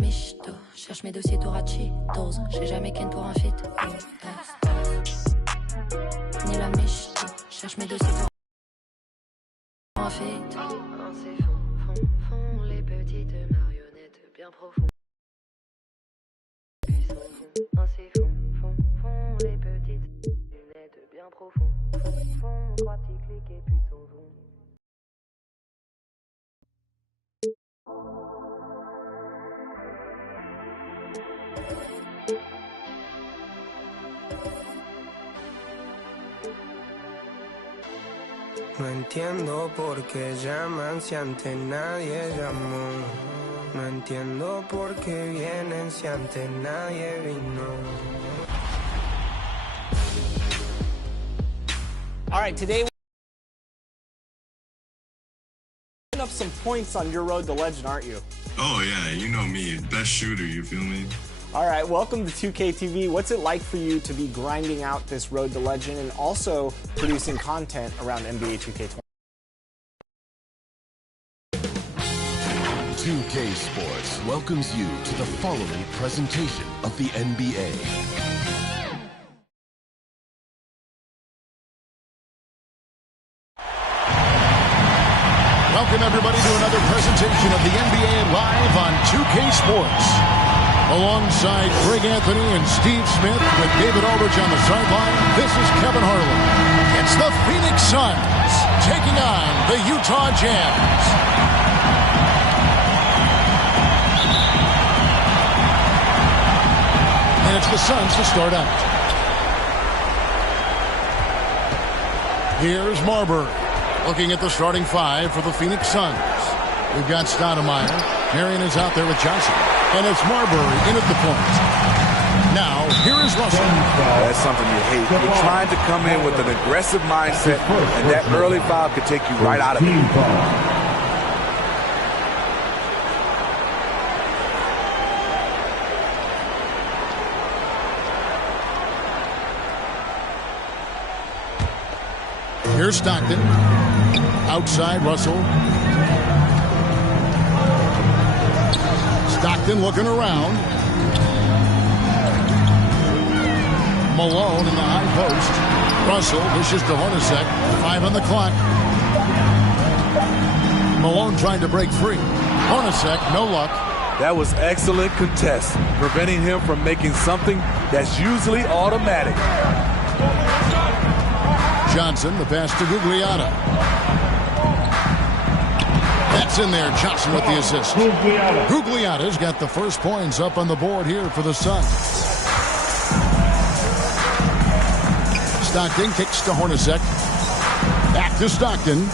michto, cherche mes dossiers tour à Cheetos. J'ai jamais ken pour un fit. Ni la michto, cherche mes dossiers tour à un fit. C'est fond, les petites marionnettes bien profondes. C'est fond, les petites lunettes bien profondes. Fond, 3 petits clics et puis s'en vont. No entiendo por qué llaman si antes nadie llamó. No entiendo por qué vienen si antes nadie vino. All right, today we're putting up some points on your road to legend, aren't you? Oh yeah, you know me, best shooter, you feel me? All right, welcome to 2K TV. What's it like for you to be grinding out this road to legend and also producing content around NBA 2K20? 2K Sports welcomes you to the following presentation of the NBA. Welcome everybody to another presentation of the NBA live on 2K Sports. Alongside Greg Anthony and Steve Smith with David Aldridge on the sideline, this is Kevin Harlan. It's the Phoenix Suns taking on the Utah Jazz. And it's the Suns to start out. Here's Marbury looking at the starting five for the Phoenix Suns. We've got Stoudemire. Marion is out there with Johnson. And it's Marbury in at the point. Now, here is Russell. That's something you hate. You're trying to come in with an aggressive mindset, and that early foul could take you right out of it. Here's Stockton. Outside, Russell. Stockton looking around. Malone in the high post. Russell dishes to Hornacek. 5 on the clock. Malone trying to break free. Hornacek, no luck. That was excellent contest, preventing him from making something that's usually automatic. Johnson, the pass to Gugliotta. That's in there. Johnson with the assist. Gugliotta's got the first points up on the board here for the Suns. Stockton kicks to Hornacek. Back to Stockton.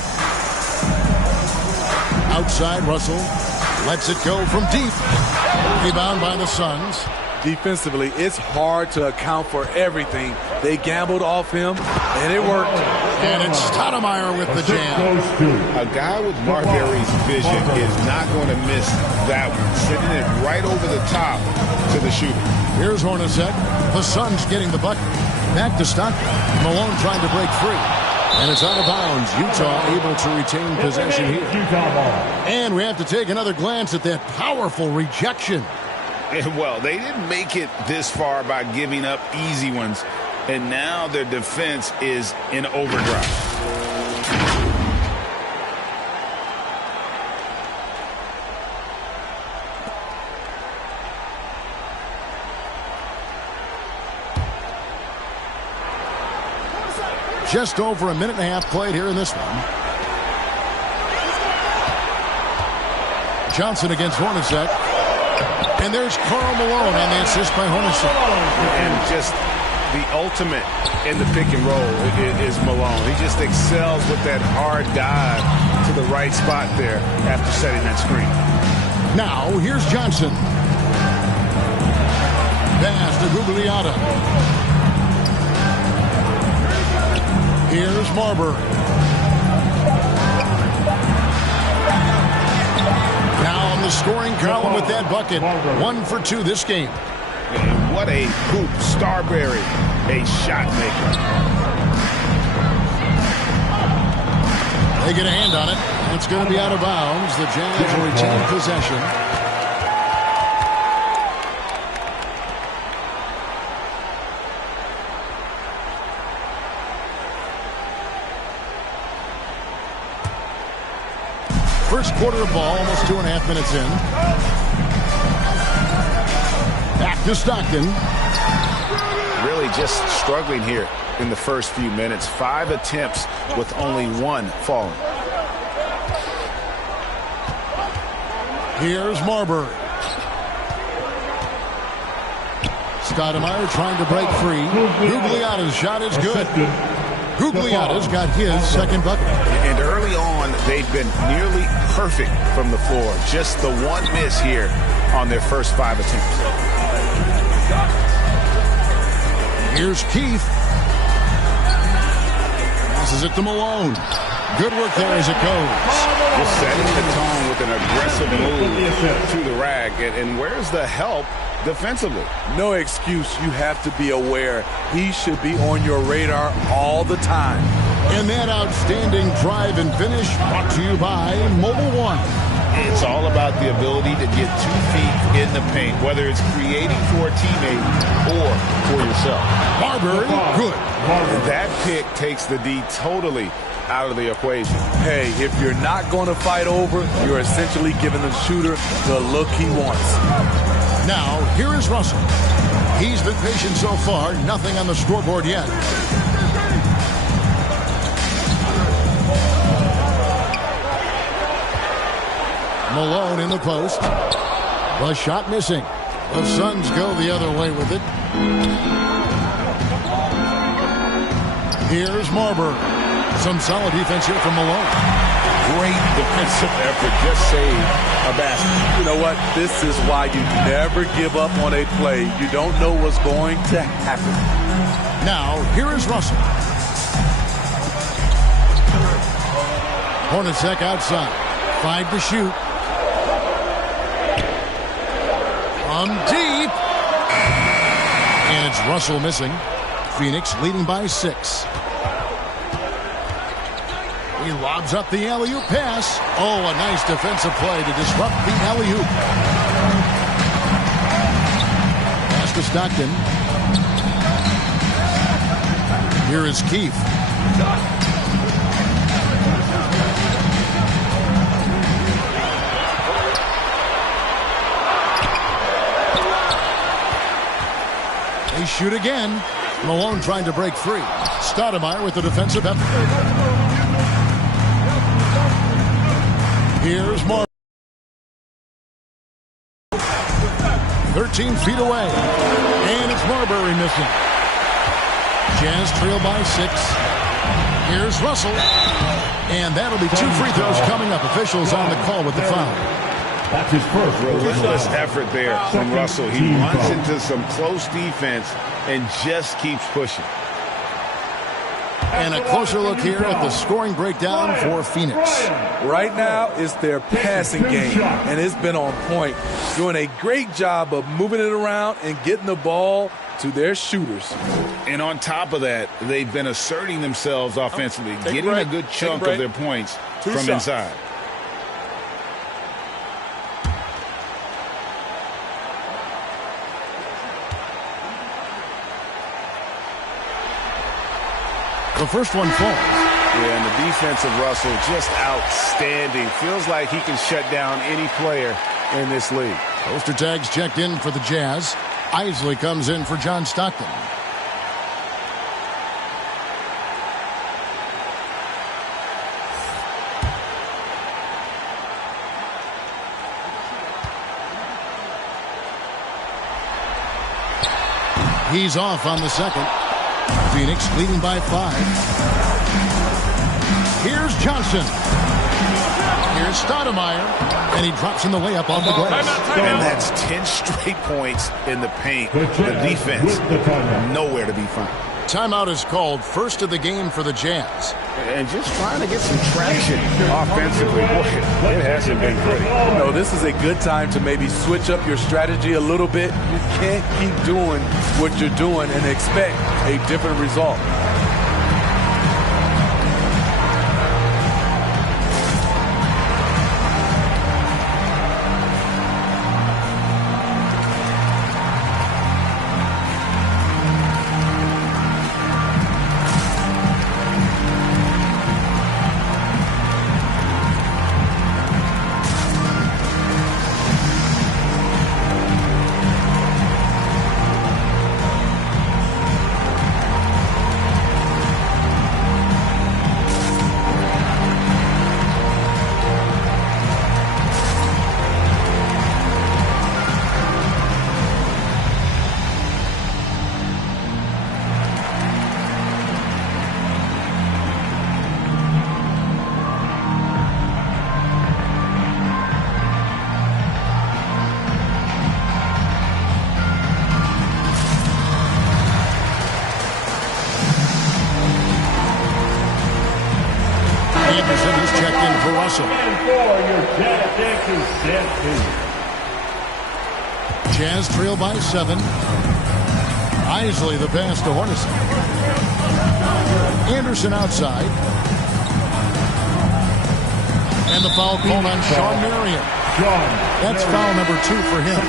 Outside, Russell lets it go from deep. Rebound by the Suns. Defensively, it's hard to account for everything. They gambled off him, and it worked. And it's Stoudemire with the jam. A guy with Marbury's vision is not going to miss that one. Sending it right over the top to the shooter. Here's Hornacek. The Suns getting the bucket. Back to Stockton. Malone trying to break free. And it's out of bounds. Utah able to retain possession here. And we have to take another glance at that powerful rejection. Well, they didn't make it this far by giving up easy ones. And now their defense is in overdrive. Just over a minute and a half played here in this one. Johnson against Hornacek. And there's Karl Malone on the assist by Hornacek. And just the ultimate in the pick and roll is Malone. He just excels with that hard dive to the right spot there after setting that screen. Now, here's Johnson. Pass to Gugliotta. Here's Marbury. Now on the scoring column with that bucket. 1 for 2 this game. And what a hoop. Starbury, a shot maker. They get a hand on it. It's going to be out of bounds. The Jazz will retain possession. first quarter of ball, almost 2.5 minutes in. Back to Stockton. Really just struggling here in the first few minutes. 5 attempts with only 1 falling. Here's Marbury. Stoudemire trying to break free. Gugliotta's shot is good. Gugliotta's got his second bucket. And early on, they've been nearly perfect from the floor. Just the one miss here on their first 5 attempts. Here's Keith. Passes it to Malone. Good work there as it goes. Just setting the tone with an aggressive move to the rack. And where's the help defensively? No excuse. You have to be aware. He should be on your radar all the time. And that outstanding drive and finish brought to you by Mobile One. It's all about the ability to get 2 feet in the paint, whether it's creating for a teammate or for yourself. Marbury, good. That pick takes the D totally out of the equation. Hey, if you're not going to fight over, you're essentially giving the shooter the look he wants. Now, here is Russell. He's been patient so far, nothing on the scoreboard yet. Malone in the post. The shot missing. The Suns go the other way with it. Here's Marbury. Some solid defense here from Malone. Great defensive effort. Just saved a basket. You know what? This is why you never give up on a play. You don't know what's going to happen. Now, here is Russell. Hornacek outside. 5 to shoot. From deep. And it's Russell missing. Phoenix leading by 6. He lobs up the alley-oop pass. Oh, a nice defensive play to disrupt the alley-oop. Pass to Stockton. Here is Keith. They shoot again. Malone trying to break free. Stoudemire with the defensive effort. Here's Marbury. 13 feet away. And it's Marbury missing. Jazz trail by 6. Here's Russell. And that'll be 2 free throws coming up. Officials on the call with the foul. That's his first. Relentless effort there from Russell. He runs into some close defense and just keeps pushing. And a closer look here at the scoring breakdown for Phoenix. Right now, it's their passing game, and it's been on point. Doing a great job of moving it around and getting the ball to their shooters. And on top of that, they've been asserting themselves offensively, getting a good chunk of their points from inside. The first one falls. Yeah, and the defense of Russell just outstanding. Feels like he can shut down any player in this league. Poster tags checked in for the Jazz. Isley comes in for John Stockton. He's off on the second. Phoenix leading by 5. Here's Johnson. Here's Stoudemire. And he drops in the layup on the glass. And that's 10 straight points in the paint. The defense nowhere to be found. Timeout is called, first of the game for the Jazz. And just trying to get some traction offensively. Boy, it hasn't been pretty. You know, this is a good time to maybe switch up your strategy a little bit. You can't keep doing what you're doing and expect a different result. for Russell. And for your Jazz Yankees, Jazz trail by 7. Isley the pass to Hornacek. Anderson outside. And the foul called on Sean Marion. That's foul number 2 for him.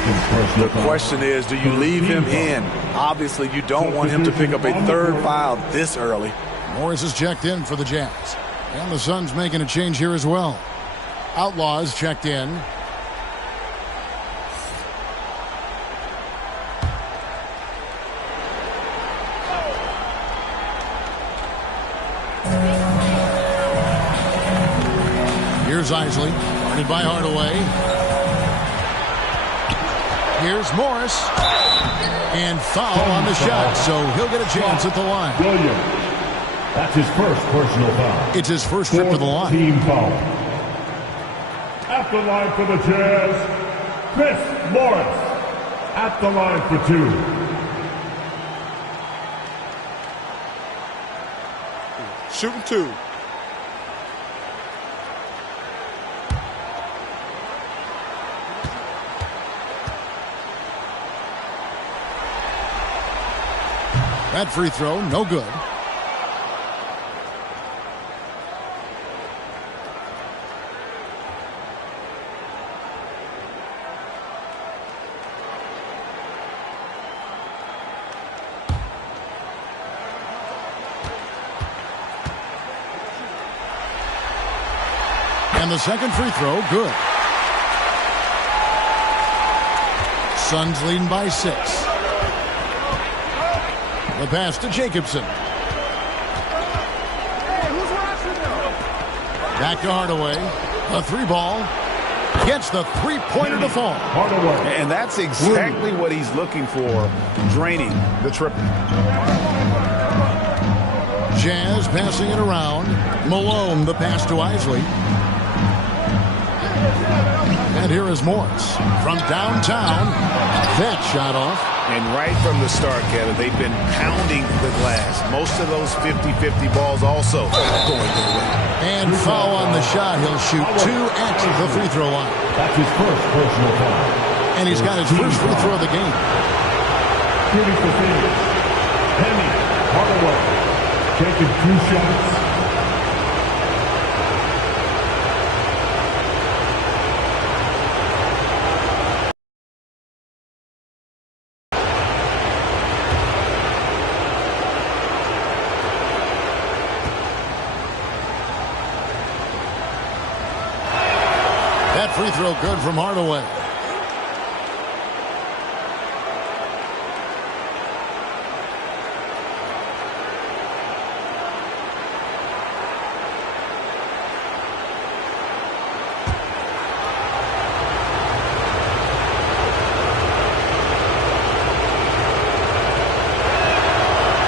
The question is, do you leave him in? Obviously, you don't want him to pick up a third foul this early. Morris is checked in for the Jazz. And the Suns making a change here as well. Outlaws checked in. Here's Isley, guarded by Hardaway. Here's Morris. And foul on the shot, so he'll get a chance at the line. Williams. That's his first personal foul. It's his first trip to the line. Team foul. At the line for the Jazz, Chris Morris. At the line for 2. Shooting 2. That free throw, no good. And the second free throw, good. Suns leading by 6. The pass to Jacobson. Back to Hardaway. The 3-ball. Gets the 3-pointer to fall. And that's exactly what he's looking for, draining the triple. Jazz passing it around. Malone, the pass to Isley. And here is Morris from downtown. That shot off. And right from the start, Kevin, they've been pounding the glass. Most of those 50-50 balls also going their way. And foul on the shot. He'll shoot 2 at the free throw line. That's his first personal foul. And he's got his first free throw of the game. Shooting for Phoenix. Penny Hardaway taking 2 shots. Free throw good from Hardaway.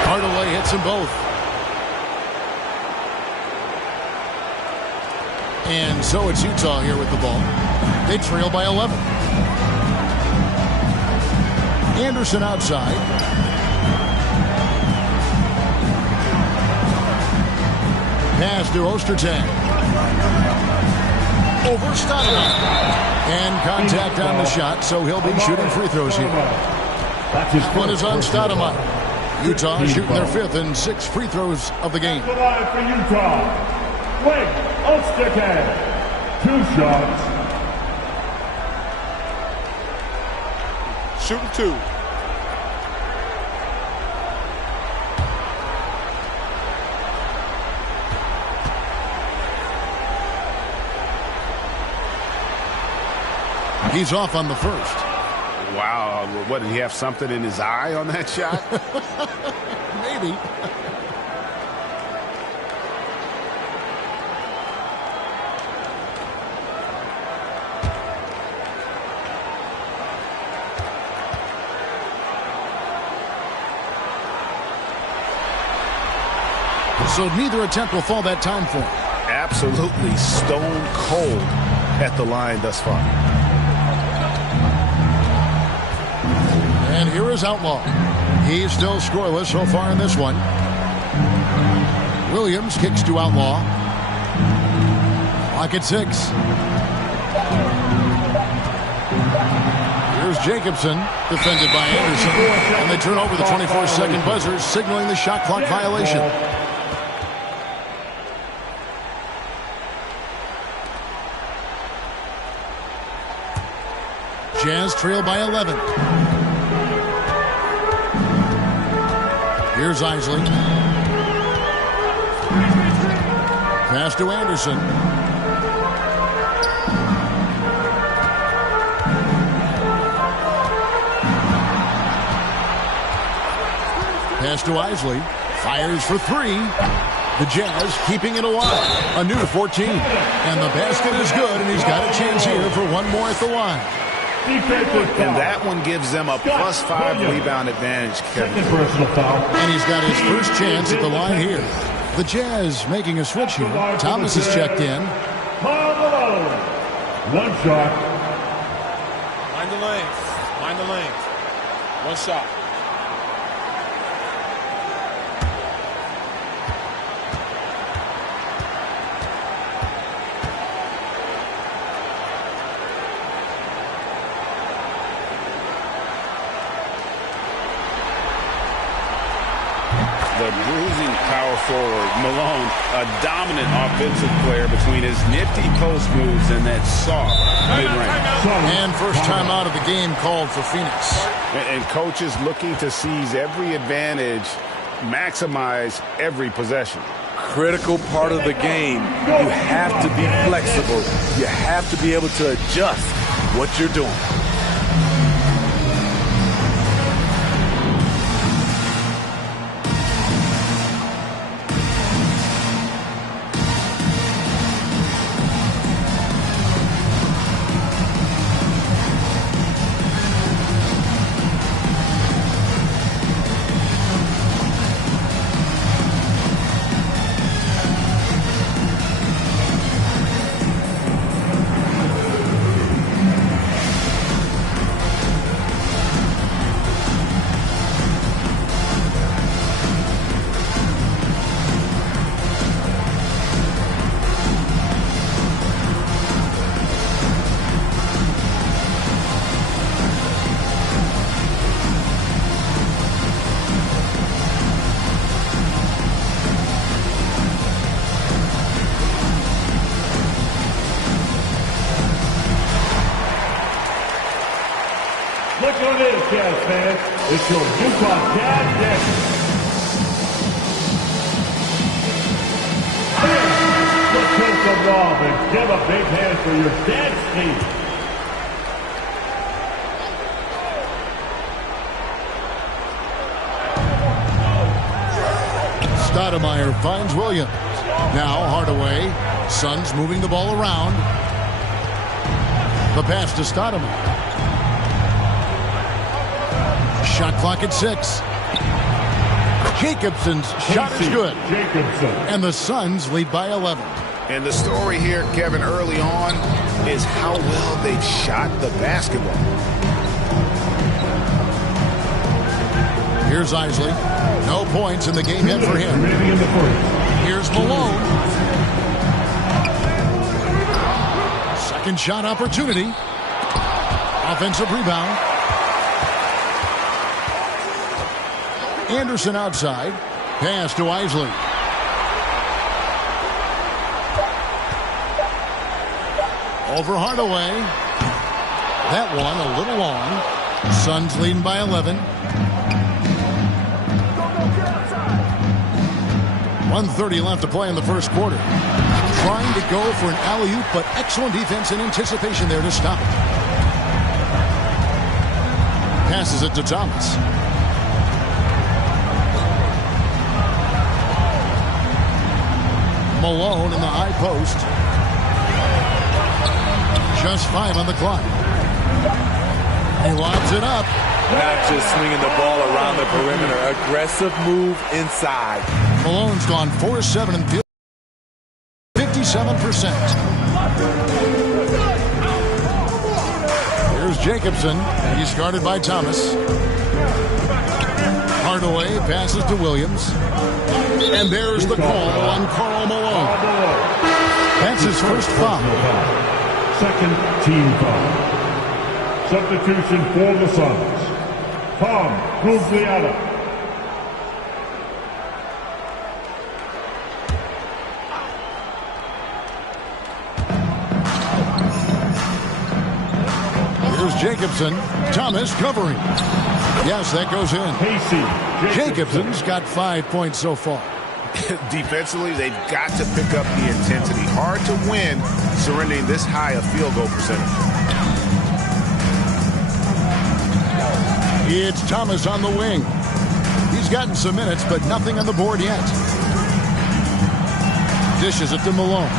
Hardaway hits them both. And so it's Utah here with the ball. They trail by 11. Anderson outside. Pass to Ostertag. Over Stoudemire. And contact on the shot, so he'll be shooting free throws here. One is on Stoudemire. Utah shooting their 5th and 6th free throws of the game. For Utah, Wait, Ostertag. 2 shots. Shooting 2. He's off on the first. Wow. What, did he have something in his eye on that shot? Maybe. So neither attempt will fall that time for him. Absolutely stone cold at the line thus far. And here is Outlaw. He's still scoreless so far in this one. Williams kicks to Outlaw. clock at 6. Here's Jacobson, defended by Anderson. And they turn over the 24-second buzzer, signaling the shot clock violation. Jazz trail by 11. Here's Isley. Pass to Anderson. Pass to Isley. Fires for 3. The Jazz keeping it alive. A new 14. And the basket is good, and he's got a chance here for one more at the line. And that one gives them a +5 rebound advantage, Kevin. And he's got his first chance at the line here. The Jazz making a switch here. Thomas has checked in. One shot. Mind the lanes. Mind the lanes. One shot. The bruising power forward, Malone, a dominant offensive player between his nifty post moves and that soft mid-range. And first time out of the game called for Phoenix. And coaches looking to seize every advantage, maximize every possession. Critical part of the game. You have to be flexible. You have to be able to adjust what you're doing. Look who it is, Jazz fans. It's your Utah Jazz Jazz. Let's take the ball and give a big hand for your Jazz team. Stoudemire finds Williams. Now Hardaway. Suns moving the ball around. The pass to Stoudemire. Shot clock at 6. Jacobson's shot is good. And the Suns lead by 11. And the story here, Kevin, early on is how well they shot the basketball. Here's Isley. No points in the game yet for him. Here's Malone. Second shot opportunity. Offensive rebound. Anderson outside. Pass to Isley. Over Hardaway. That one a little long. Suns leading by 11. 1:30 left to play in the first quarter. Trying to go for an alley-oop, but excellent defense and anticipation there to stop it. Passes it to Thomas. Malone in the high post. Just 5 on the clock. He lobs it up. Not just swinging the ball around the perimeter. Aggressive move inside. Malone's gone 4-7 and 57%. Here's Jacobson. He's guarded by Thomas. Hardaway passes to Williams. And there's the call on Karl Malone. That's his first foul. Second team foul. Substitution for the Suns. Tom Gugliotta. Here's Jacobson. Thomas covering. Yes, that goes in. Jacobson's got 5 points so far. Defensively, they've got to pick up the intensity. Hard to win surrendering this high a field goal percentage. It's Thomas on the wing. He's gotten some minutes, but nothing on the board yet. Dishes it to Malone.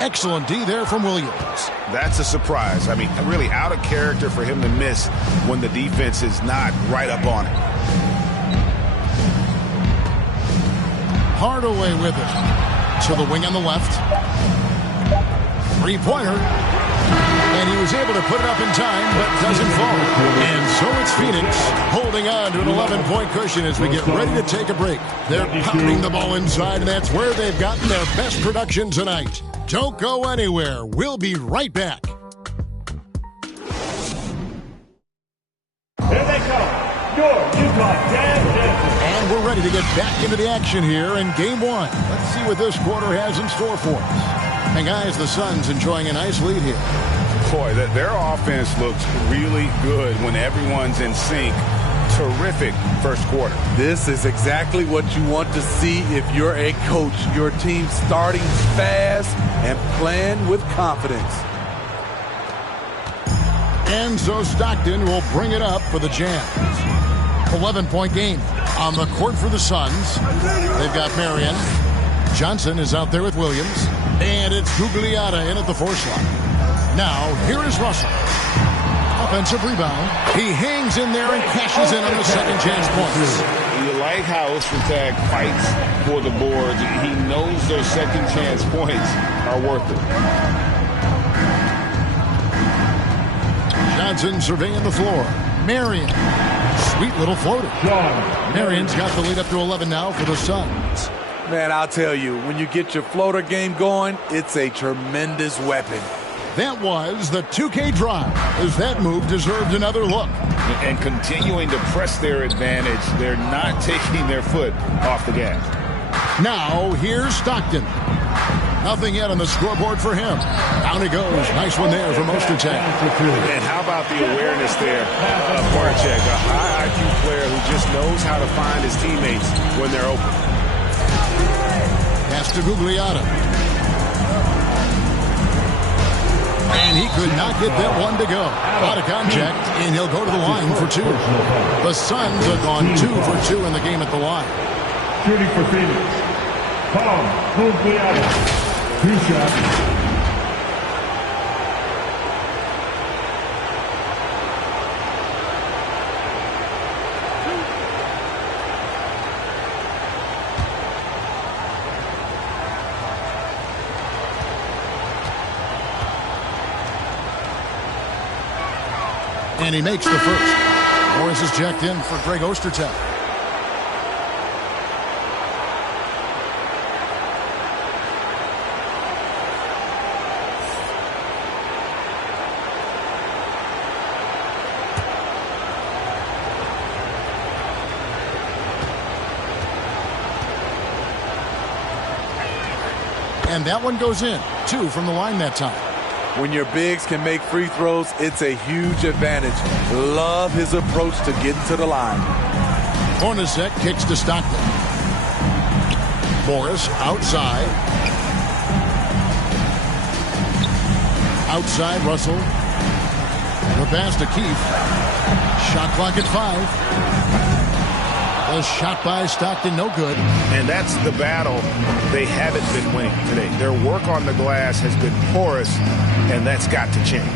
Excellent D there from Williams. That's a surprise. I mean, really out of character for him to miss when the defense is not right up on it. Hardaway with it. To the wing on the left. Three-pointer. And he was able to put it up in time, but doesn't fall. And so it's Phoenix holding on to an 11-point cushion as we get ready to take a break. They're pounding the ball inside, and that's where they've gotten their best production tonight. Don't go anywhere. We'll be right back. Here they come. Your Utah Jazz. And we're ready to get back into the action here in Game 1. Let's see what this quarter has in store for us. And guys, the Suns enjoying a nice lead here. Boy, their offense looks really good when everyone's in sync. Terrific first quarter. This is exactly what you want to see if you're a coach. Your team starting fast and playing with confidence. And so Stockton will bring it up for the Jazz. 11-point game on the court for the Suns. They've got Marion. Johnson is out there with Williams. And it's Gugliotta in at the force line. Now, here is Russell. Offensive rebound. He hangs in there and cashes in on the second chance points. You like how Ostertag fights for the boards. He knows those second chance points are worth it. Johnson surveying the floor. Marion. Sweet little floater. Marion's got the lead up to 11 now for the Suns. Man, I'll tell you, when you get your floater game going, it's a tremendous weapon. That was the 2K drive, as that move deserved another look. And continuing to press their advantage, they're not taking their foot off the gas. Now, here's Stockton. Nothing yet on the scoreboard for him. Down he goes. Nice one there from Ostertag. And how about the awareness there of Barczyk, a high IQ player who just knows how to find his teammates when they're open. Pass to Gugliotta. And he could not get that one to go. Out of contact, and he'll go to the line for two. The Suns have gone 2 for 2 in the game at the line. Shooting for Phoenix. Tom Gugliotta. 2 shots. And he makes the first. Morris is checked in for Greg Ostertag. And that one goes in. 2 from the line that time. When your bigs can make free throws, it's a huge advantage. Love his approach to getting to the line. Hornacek kicks to Stockton. Morris outside. Outside Russell. The pass to Keith. Shot clock at 5. A shot by Stockton, no good. And that's the battle they haven't been winning today. Their work on the glass has been porous, and that's got to change.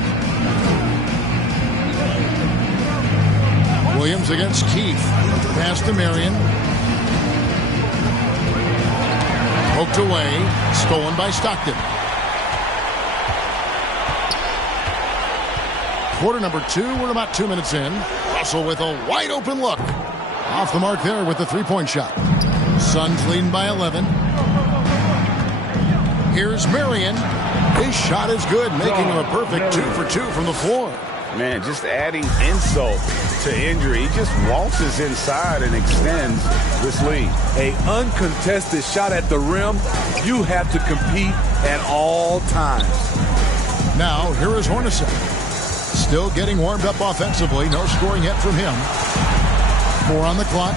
Williams against Keith. Pass to Marion. Poked away. Stolen by Stockton. Quarter number 2. We're about 2 minutes in. Russell with a wide open look. Off the mark there with the three-point shot. Suns leading by 11. Here's Marion. His shot is good, making him a perfect 2 for 2 from the floor. Man, just adding insult to injury. He just waltzes inside and extends this lead. A uncontested shot at the rim. You have to compete at all times. Now, here is Hornacek. Still getting warmed up offensively. No scoring yet from him. 4 on the clock.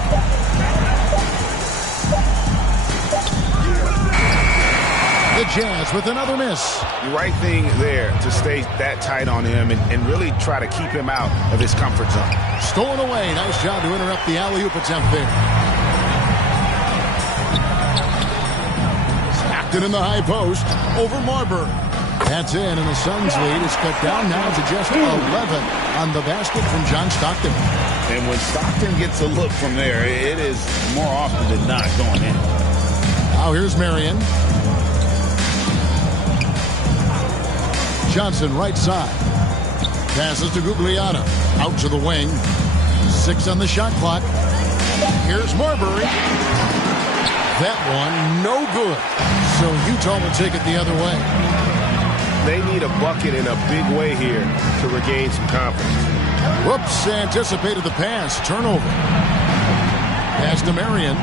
The Jazz with another miss. The right thing there to stay that tight on him and really try to keep him out of his comfort zone. Stolen away. Nice job to interrupt the alley-oop attempt there. Stockton in the high post over Marbury. That's in, and the Suns lead is cut down now to just 11 on the basket from John Stockton. And when Stockton gets a look from there, it is more often than not going in. Now here's Marion. Johnson right side. Passes to Guglielmo. Out to the wing. 6 on the shot clock. Here's Marbury. That one no good. So Utah will take it the other way. They need a bucket in a big way here to regain some confidence. Whoops, anticipated the pass. Turnover. Pass to Marion.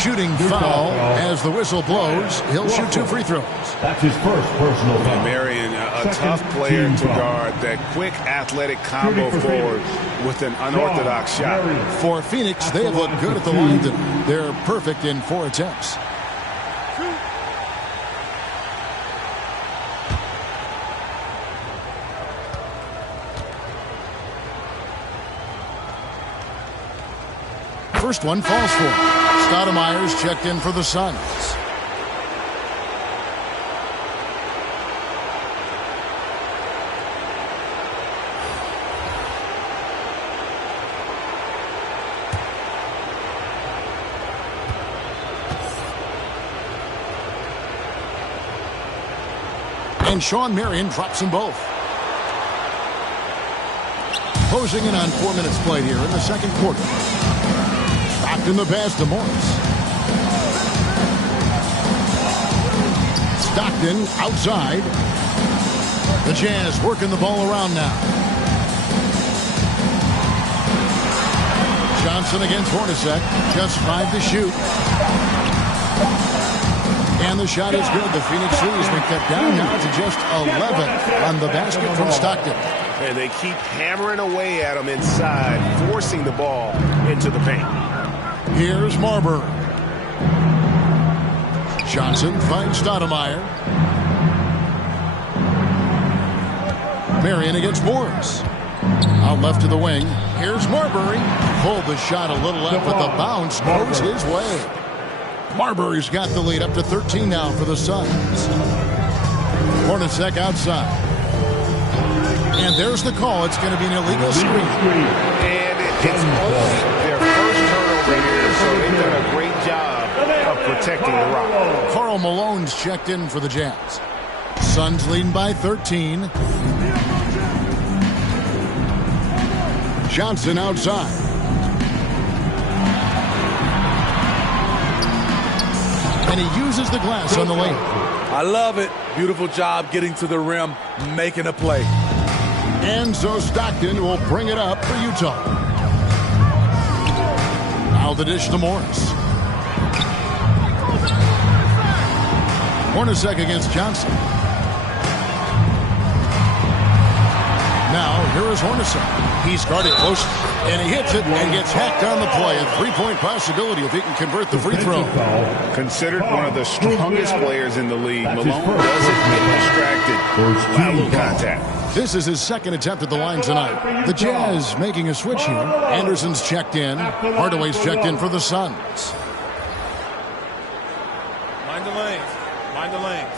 Shooting foul as the whistle blows. He'll shoot 2 free throws. That's his first personal foul. Marion, a tough player to guard. That quick athletic combo forward with an unorthodox shot. For Phoenix, they have looked good at the line. They're perfect in 4 attempts. First one falls for him. Stoudemire's checked in for the Suns. And Sean Marion drops them both. Closing in on 4 minutes played here in the second quarter. Stockton the pass to Morris. Stockton outside. The Jazz working the ball around now. Johnson against Hornacek. Just 5 to shoot. And the shot is good. The Phoenix lead has been cut down now to just 11 on the basket from Stockton. And they keep hammering away at him inside, forcing the ball into the paint. Here's Marbury. Johnson finds Stoudemire. Marion against Morris. Out left to the wing. Here's Marbury. Pulled the shot a little left, but the bounce goes his way. Marbury's got the lead up to 13 now for the Suns. Hornacek outside. And there's the call. It's going to be an illegal screen. And it's only their first turnover here, so they've done a great job of protecting the rock. Karl Malone's checked in for the Jazz. Suns leading by 13. Johnson outside. And he uses the glass on the lane. I love it. Beautiful job getting to the rim, making a play. And so Stockton will bring it up for Utah. Now the dish to Morris. Hornacek against Johnson. Now here is Hornacek. He's guarded close, and he hits it and gets hacked on the play. A 3-point possibility if he can convert the free throw. Considered one of the strongest players in the league, Malone doesn't get distracted by a little contact. This is his second attempt at the line tonight. The Jazz making a switch here. Anderson's checked in. Hardaway's checked in for the Suns. Mind the lanes. Mind the lanes.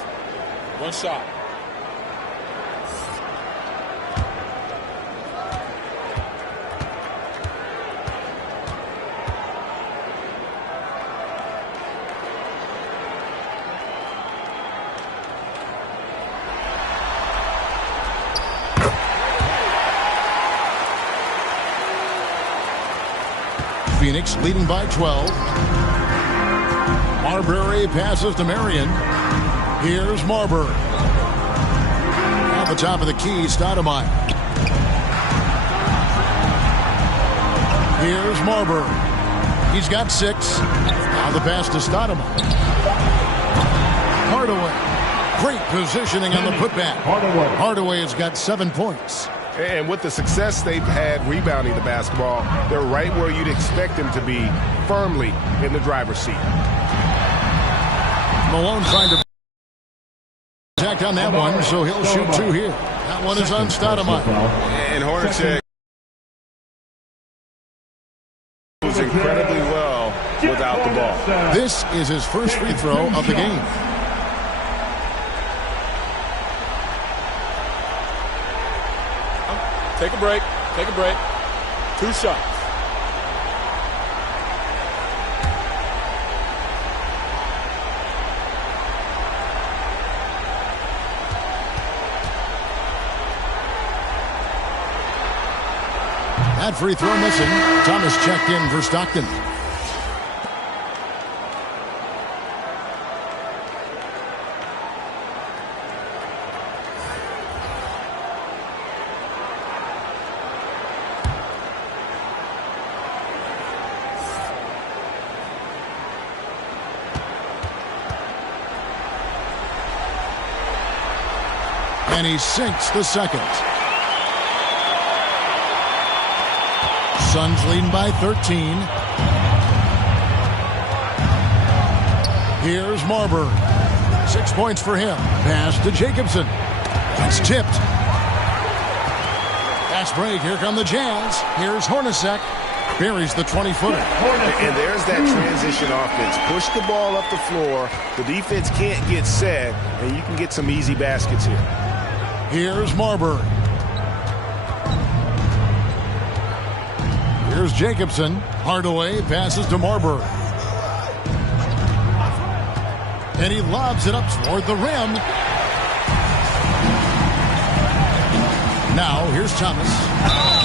One shot. Phoenix leading by 12. Marbury passes to Marion. Here's Marbury. At the top of the key, Stoudemire. Here's Marbury. He's got 6. Now the pass to Stoudemire. Hardaway. Great positioning on the putback. Hardaway has got 7 points. And with the success they've had rebounding the basketball, they're right where you'd expect them to be, firmly in the driver's seat. Malone trying to attack on that one, so he'll shoot 2 here. That one is on Stoudemire. And Hornacek moves incredibly well without the ball. This is his first free throw of the game. Take a break. Take a break. 2 shots. That free throw missing. Thomas checked in for Stockton. And he sinks the second. Suns leading by 13. Here's Marbury. 6 points for him. Pass to Jacobson. It's tipped. Fast break. Here come the Jazz. Here's Hornacek. Buries the 20-footer. And there's that transition offense. Push the ball up the floor. The defense can't get set, and you can get some easy baskets here. Here's Marbury. Here's Jacobson. Hardaway passes to Marbury. And he lobs it up toward the rim. Now, here's Thomas.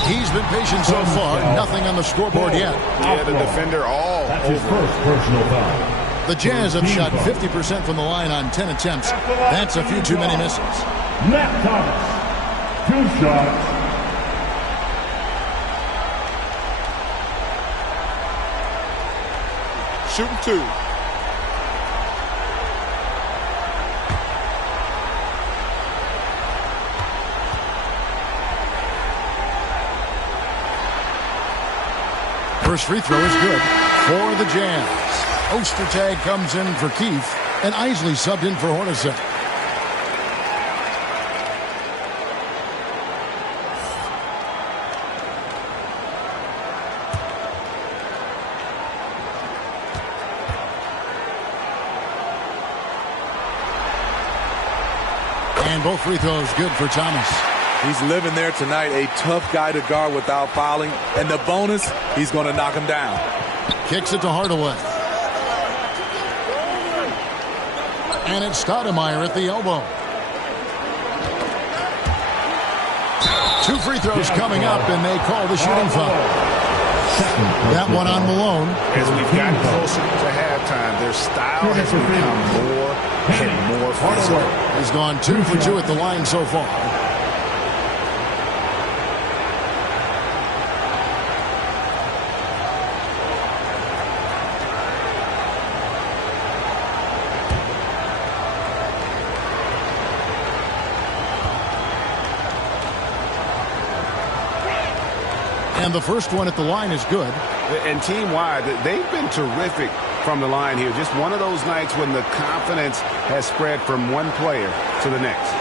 He's been patient so far. Nothing on the scoreboard yet. Yeah, the defender all That's his first personal foul. The Jazz have shot 50% from the line on 10 attempts. That's a few too many misses. Matt Thomas. 2 shots. Shooting 2. First free throw is good for the Jazz. Ostertag comes in for Keith, and Isley subbed in for Hornacek. And both free throws good for Thomas. He's living there tonight, a tough guy to guard without fouling. And the bonus, he's going to knock him down. Kicks it to Hardaway. And it's Stoudemire at the elbow. 2 free throws coming up, and they call the shooting foul. That one on Malone. As we've gotten closer to halftime, their style has become more and more physical. He's gone 2 for 2 at the line so far. And the first one at the line is good. And team-wide, they've been terrific from the line here. Just one of those nights when the confidence has spread from one player to the next.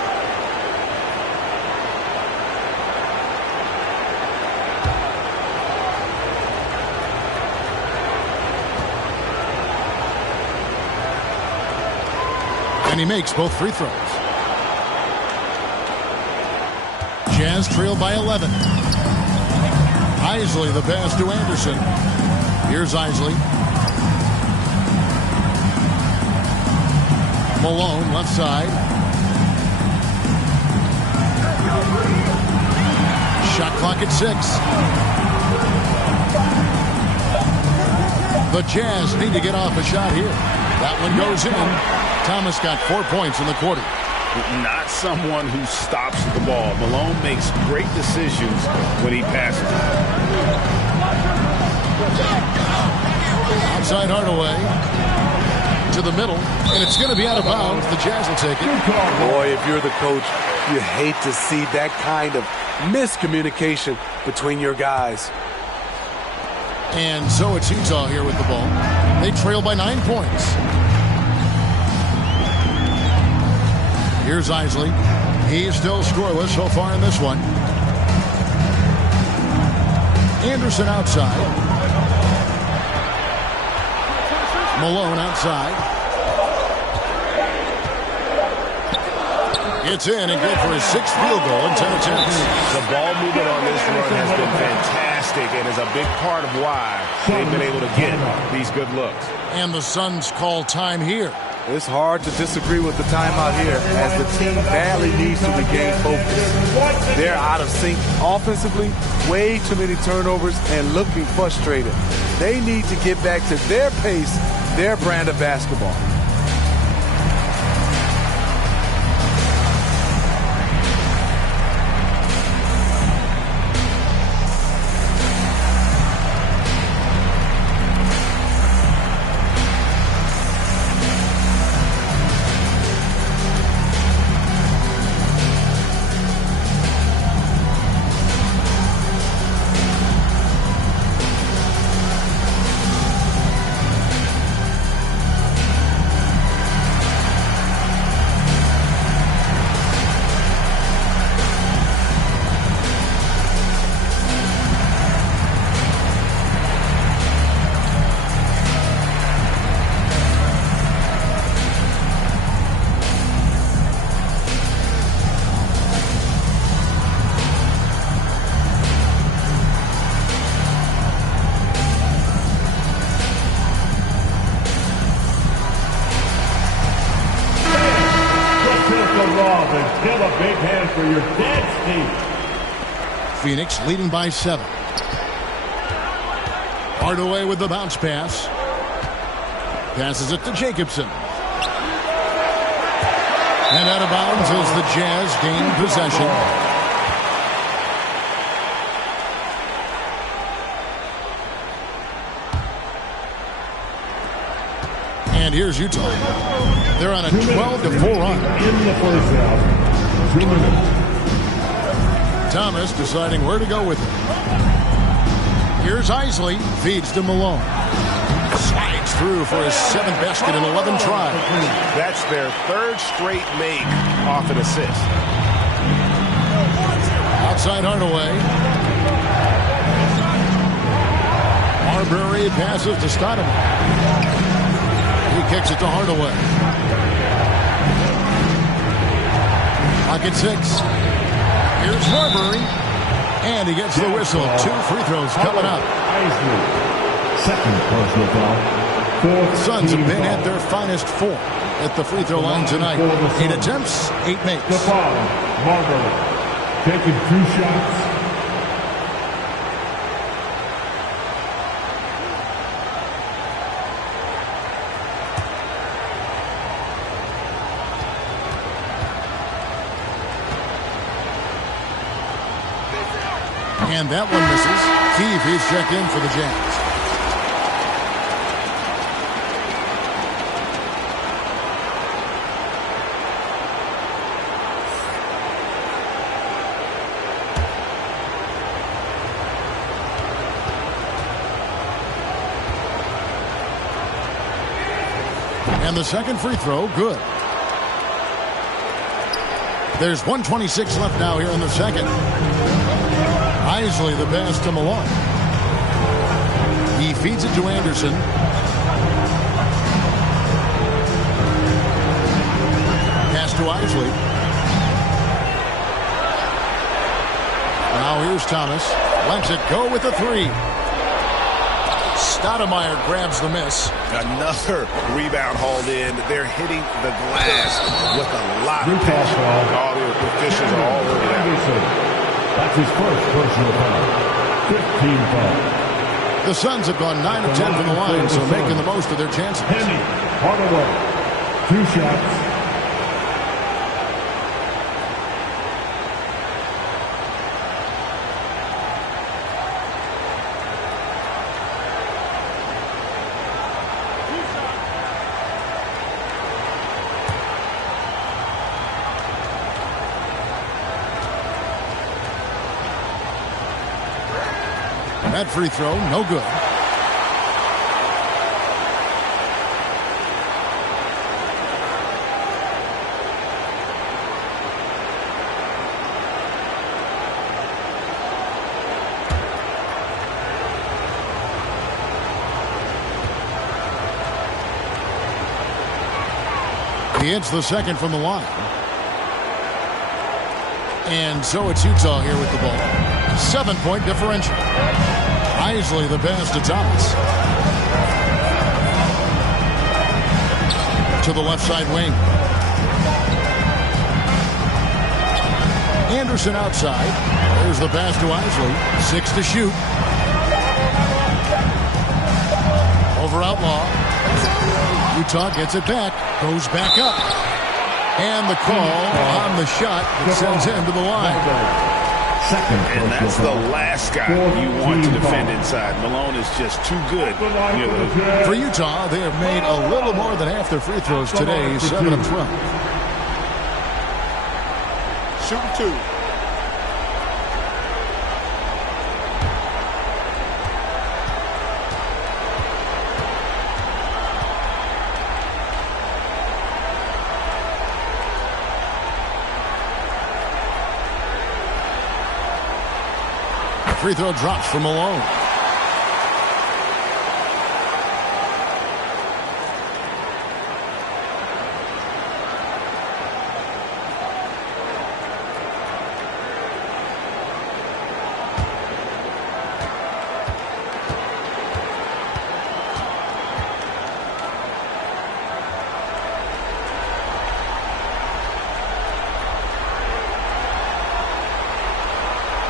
And he makes both free throws. Jazz trail by 11. Isley the pass to Anderson. Here's Isley. Malone left side. Shot clock at 6. The Jazz need to get off a shot here. That one goes in. Thomas got 4 points in the quarter. Not someone who stops the ball. Malone makes great decisions when he passes it. Outside Hardaway to the middle, and it's going to be out of bounds. The Jazz will take it. Boy, if you're the coach, you hate to see that kind of miscommunication between your guys. And so it's Utah here with the ball. They trail by 9 points. Here's Isley. He's still scoreless so far in this one. Anderson outside. Malone outside. It's in and good for his 6th field goal in 10 attempts. The ball movement on this run has been fantastic and is a big part of why they've been able to get these good looks. And the Suns call time here. It's hard to disagree with the timeout here as the team badly needs to regain focus. They're out of sync offensively, way too many turnovers, and looking frustrated. They need to get back to their pace, their brand of basketball. Give a big hand for your dad's team. Phoenix leading by 7. Hardaway with the bounce pass. Passes it to Jacobson. And out of bounds as the Jazz gain possession. And here's Utah. They're on a 12-4 run. In the first half. 2 minutes. Thomas deciding where to go with it. Here's Isley. Feeds to Malone. Slides through for his 7th basket in 11 tries. That's their 3rd straight make off an assist. Outside Hardaway. Marbury passes to Stoudemire. He kicks it to Hardaway. Pocket 6. Here's Marbury. And he gets the whistle. 2 free throws coming up. Second personal foul. Suns have been at their finest 4 at the free throw line tonight. 8 attempts, 8 makes. The foul, Marbury. Taking 2 shots. And that one misses. Keefe is checked in for the Jazz. And the second free throw, good. There's 1:26 left now here in the second. Isley the pass to Malone. He feeds it to Anderson. Pass to Isley. Now here's Thomas. Lets it go with the 3. Stoudemire grabs the miss. Another rebound hauled in. They're hitting the glass with a lot of passion. All the officials are all over that. That's his first personal foul. 15 foul. The Suns have gone 9 of 10 from the line, so making the most of their chances. Penny Hardaway, 2 shots. That free throw, no good. He hits the second from the line. And so it's Utah here with the ball. 7-point differential. Isley the pass to Thomas. To the left side wing. Anderson outside. There's the pass to Isley. 6 to shoot. Over Outlaw. Utah gets it back. Goes back up. And the call on the shot that sends him to the line. And that's the last guy you want to defend inside. Malone is just too good. For Utah, they have made a little more than half their free throws today, 7 of 12. Shooting 2. Free throw drops for Malone.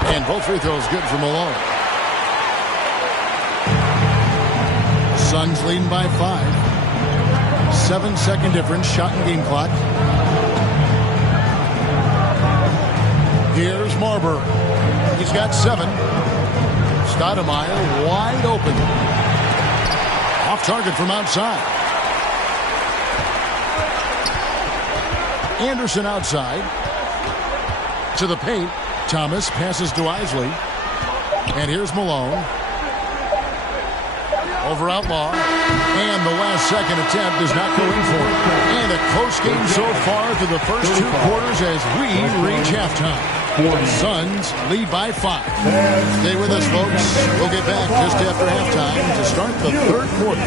And both free throws good for Malone. Suns leading by 5. 7-second difference, shot and game clock. Here's Marbury. He's got 7. Stoudemire wide open. Off target from outside. Anderson outside. To the paint. Thomas passes to Isley. And here's Malone. Over Outlaw. And the last second attempt does not go in for it. And a close game so far through the first 2 quarters as we reach halftime. Suns lead by 5. Stay with us, folks. We'll get back just after halftime to start the 3rd quarter.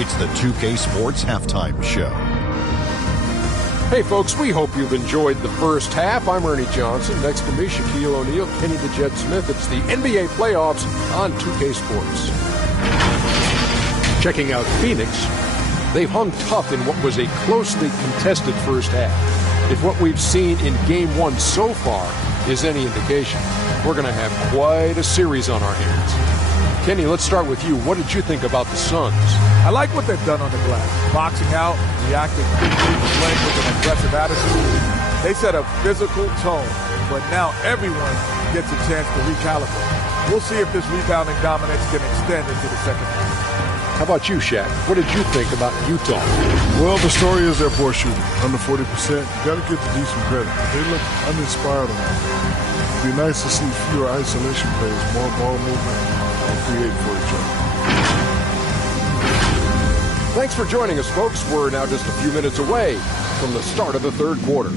It's the 2K Sports Halftime Show. Hey folks, we hope you've enjoyed the first half. I'm Ernie Johnson. Next to me, Shaquille O'Neal, Kenny the Jet Smith. It's the NBA playoffs on 2K Sports. Checking out Phoenix, they've hung tough in what was a closely contested first half. If what we've seen in Game 1 so far is any indication, we're going to have quite a series on our hands. Kenny, let's start with you. What did you think about the Suns? I like what they've done on the glass. Boxing out, reacting quickly, playing with an aggressive attitude. They set a physical tone, but now everyone gets a chance to recalibrate. We'll see if this rebounding dominance can extend into the second half. How about you, Shaq? What did you think about Utah? Well, the story is their poor shooting. Under 40%. You got to give the D some credit. They look uninspired on that. It'd be nice to see fewer isolation plays, more ball movement, and create for each other. Thanks for joining us, folks. We're now just a few minutes away from the start of the 3rd quarter.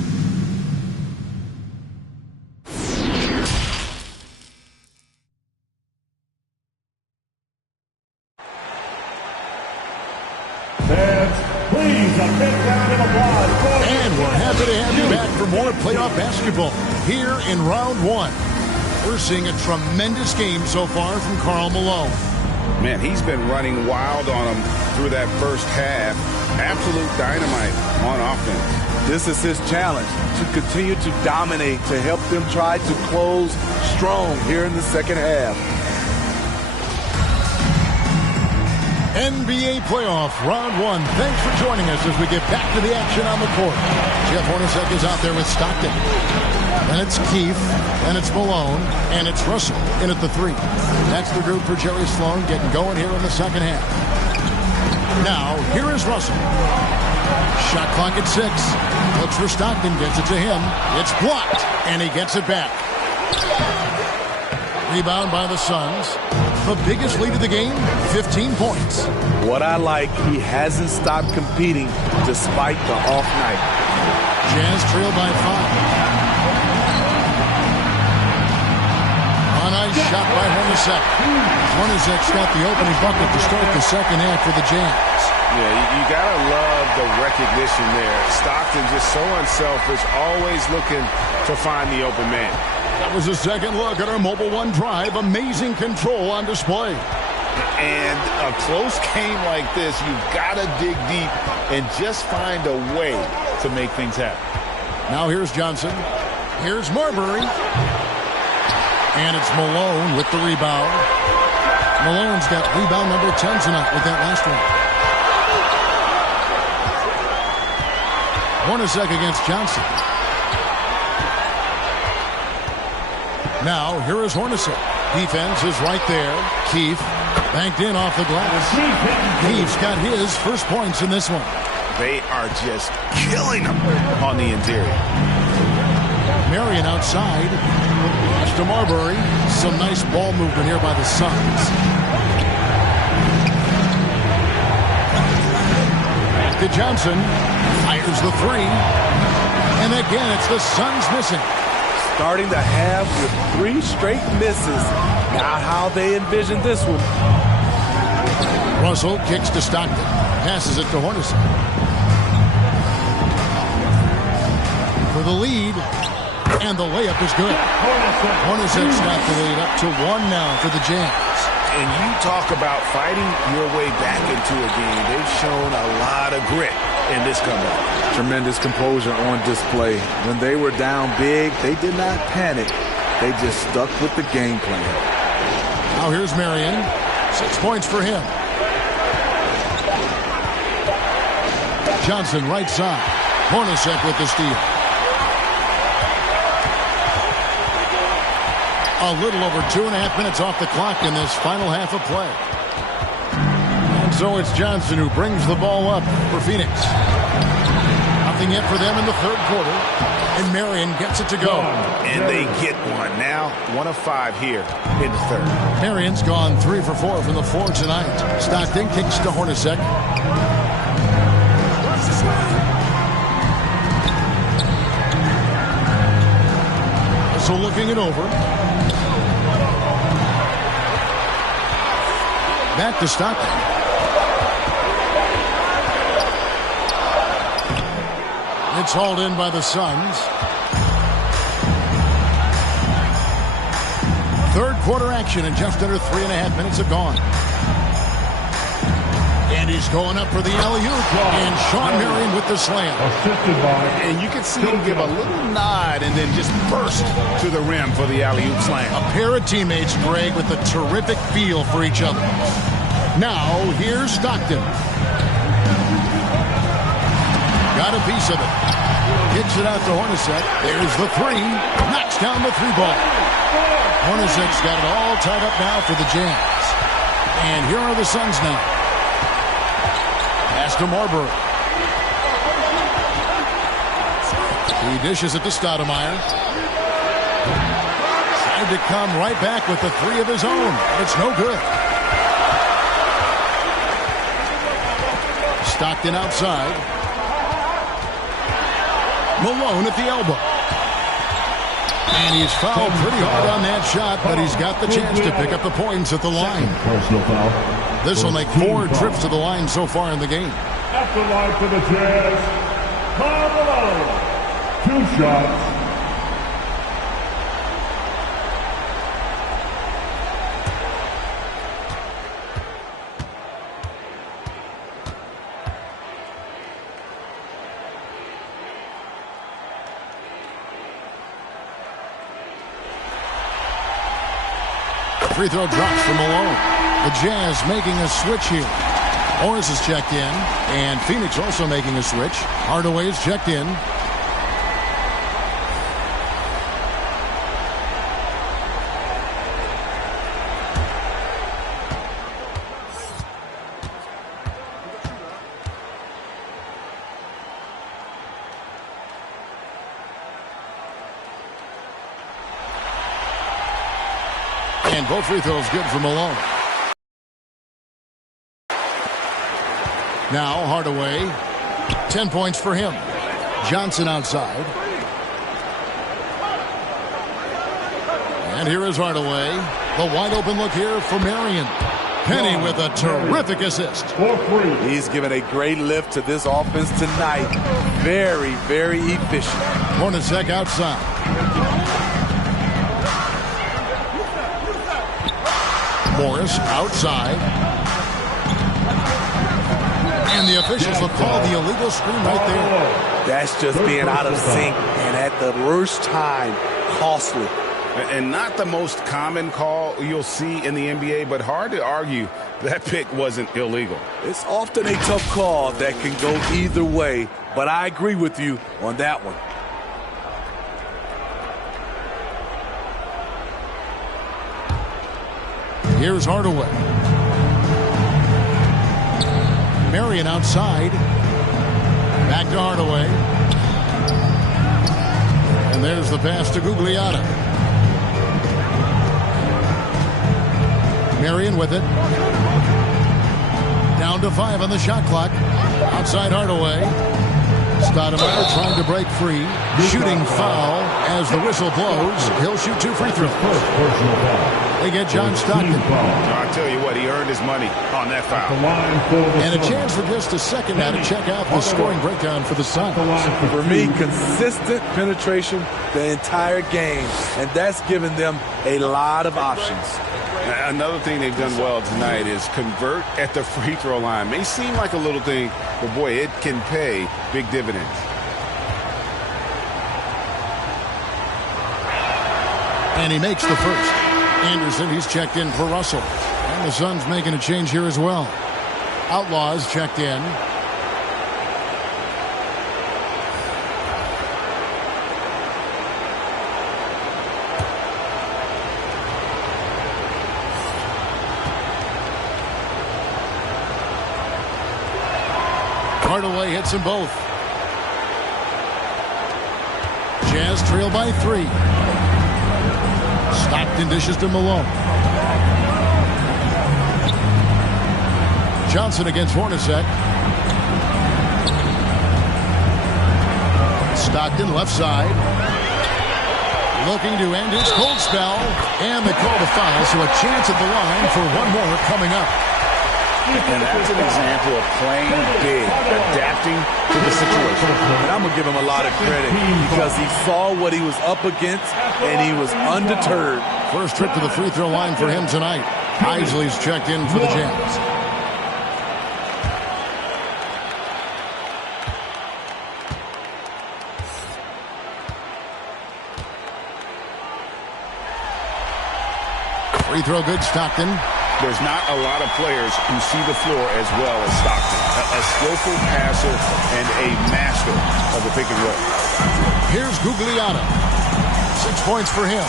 And we're happy to have you back for more playoff basketball here in round 1. We're seeing a tremendous game so far from Karl Malone. Man, he's been running wild on them through that first half. Absolute dynamite on offense. This is his challenge, to continue to dominate, to help them try to close strong here in the second half. NBA playoff round 1. Thanks for joining us as we get back to the action on the court. Jeff Hornacek is out there with Stockton. Then it's Keefe, then it's Malone, and it's Russell in at the 3. That's the group for Jerry Sloan getting going here in the second half. Now, here is Russell. Shot clock at 6. Looks for Stockton, gets it to him. It's blocked, and he gets it back. Rebound by the Suns. The biggest lead of the game, 15 points. What I like, he hasn't stopped competing despite the off night. Jazz trail by 5. On ice shot by Hornacek. Hornacek's got the opening bucket to start the second half for the Jazz. Yeah, you got to love the recognition there. Stockton just so unselfish, always looking to find the open man. That was a second look at our Mobile One Drive. Amazing control on display. And a close game like this, you've got to dig deep and just find a way to make things happen. Now here's Johnson. Here's Marbury. And it's Malone with the rebound. Malone's got rebound number 10 tonight with that last one. Hornacek against Johnson. Now, here is Hornacek. Defense is right there. Keefe banked in off the glass. Keefe's got his first points in this one. They are just killing them on the interior. Marion outside. To Marbury. Some nice ball movement here by the Suns. Back to Johnson. Fires the 3. And again, it's the Suns missing. Starting the half with 3 straight misses. Not how they envisioned this one. Russell kicks to Stockton. Passes it to Hornacek. For the lead. And the layup is good. Hornacek's got the lead up to 1 now for the Jazz. And you talk about fighting your way back into a game. They've shown a lot of grit in this comeback. Tremendous composure on display. When they were down big, they did not panic. They just stuck with the game plan. Now here's Marion. 6 points for him. Johnson right side. Hornacek with the steal. A little over 2.5 minutes off the clock in this final half of play. And so it's Johnson who brings the ball up for Phoenix. Nothing yet for them in the third quarter. And Marion gets it to go. And they get one. Now 1 of 5 here in the third. Marion's gone 3 for 4 from the floor tonight. Stockton kicks to Hornacek. So looking it over. Back to Stockton. It's hauled in by the Suns. Third quarter action, and just under 3.5 minutes have gone. And he's going up for the alley-oop. And Sean Marion with the slam. And you can see him give a little nod and then just burst to the rim for the alley-oop slam. A pair of teammates, Greg, with a terrific feel for each other. Now, here's Stockton. Got a piece of it. Gets it out to Hornacek. There's the 3. Knocks down the 3-ball. Hornacek's got it all tied up now for the Jazz. And here are the Suns now. Pass to Marbury. He dishes it to Stoudemire. Tried to come right back with the 3 of his own. But it's no good. Stockton outside. Malone at the elbow. And he's fouled pretty hard on that shot, but he's got the chance to pick up the points at the line. This will make 4 trips to the line so far in the game. At the line for the Jazz, Malone. 2 shots. free throw drops for Malone. The Jazz making a switch here. Morris is checked in, and Phoenix also making a switch. Hardaway is checked in. And both free throws good for Malone. Now Hardaway, 10 points for him. Johnson outside. And here is Hardaway. The wide open look here for Marion. Penny with a terrific assist. He's given a great lift to this offense tonight. Very, very efficient. Hornacek outside. Morris outside. And the officials will call the illegal screen right there. That's just being out of sync and at the worst time, costly. And not the most common call you'll see in the NBA, but hard to argue that pick wasn't illegal. It's often a tough call that can go either way, but I agree with you on that one. Here's Hardaway. Marion outside. Back to Hardaway. And there's the pass to Gugliotta. Marion with it. Down to 5 on the shot clock. Outside Hardaway. Stoudemire trying to break free. Shooting foul as the whistle blows. He'll shoot 2 free throws. They get John Stockton. I'll tell you what, he earned his money on that foul. And a chance for just a second now to check out the scoring breakdown for the Suns. For me, consistent penetration the entire game, and that's given them a lot of options. Another thing they've done well tonight is convert at the free throw line. May seem like a little thing, but boy, it can pay big dividends. And he makes the first. Anderson, he's checked in for Russell. And the Suns making a change here as well. Outlaws checked in. Hardaway hits them both. Jazz trail by 3. Stockton dishes to Malone. Johnson against Hornacek. Stockton left side. Looking to end his cold spell. And they call the foul, so a chance at the line for one more coming up. And that's an example of playing big, adapting to the situation. And I'm going to give him a lot of credit because he saw what he was up against and he was undeterred. First trip to the free throw line for him tonight. Isley's checked in for the Jazz. Free throw good, Stockton. There's not a lot of players who see the floor as well as Stockton. A skillful passer and a master of the pick and roll. Here's Gugliotta. 6 points for him.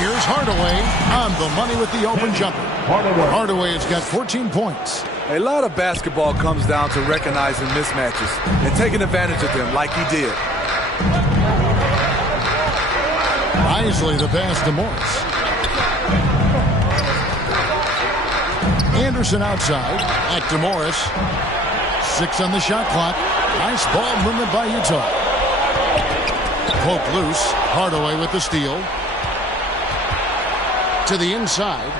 Here's Hardaway on the money with the open jumper. Hardaway has got 14 points. A lot of basketball comes down to recognizing mismatches and taking advantage of them like he did. Isley the pass to Morris. Anderson outside. Back to Morris. 6 on the shot clock. Nice ball movement by Utah. Poke loose. Hardaway with the steal. To the inside.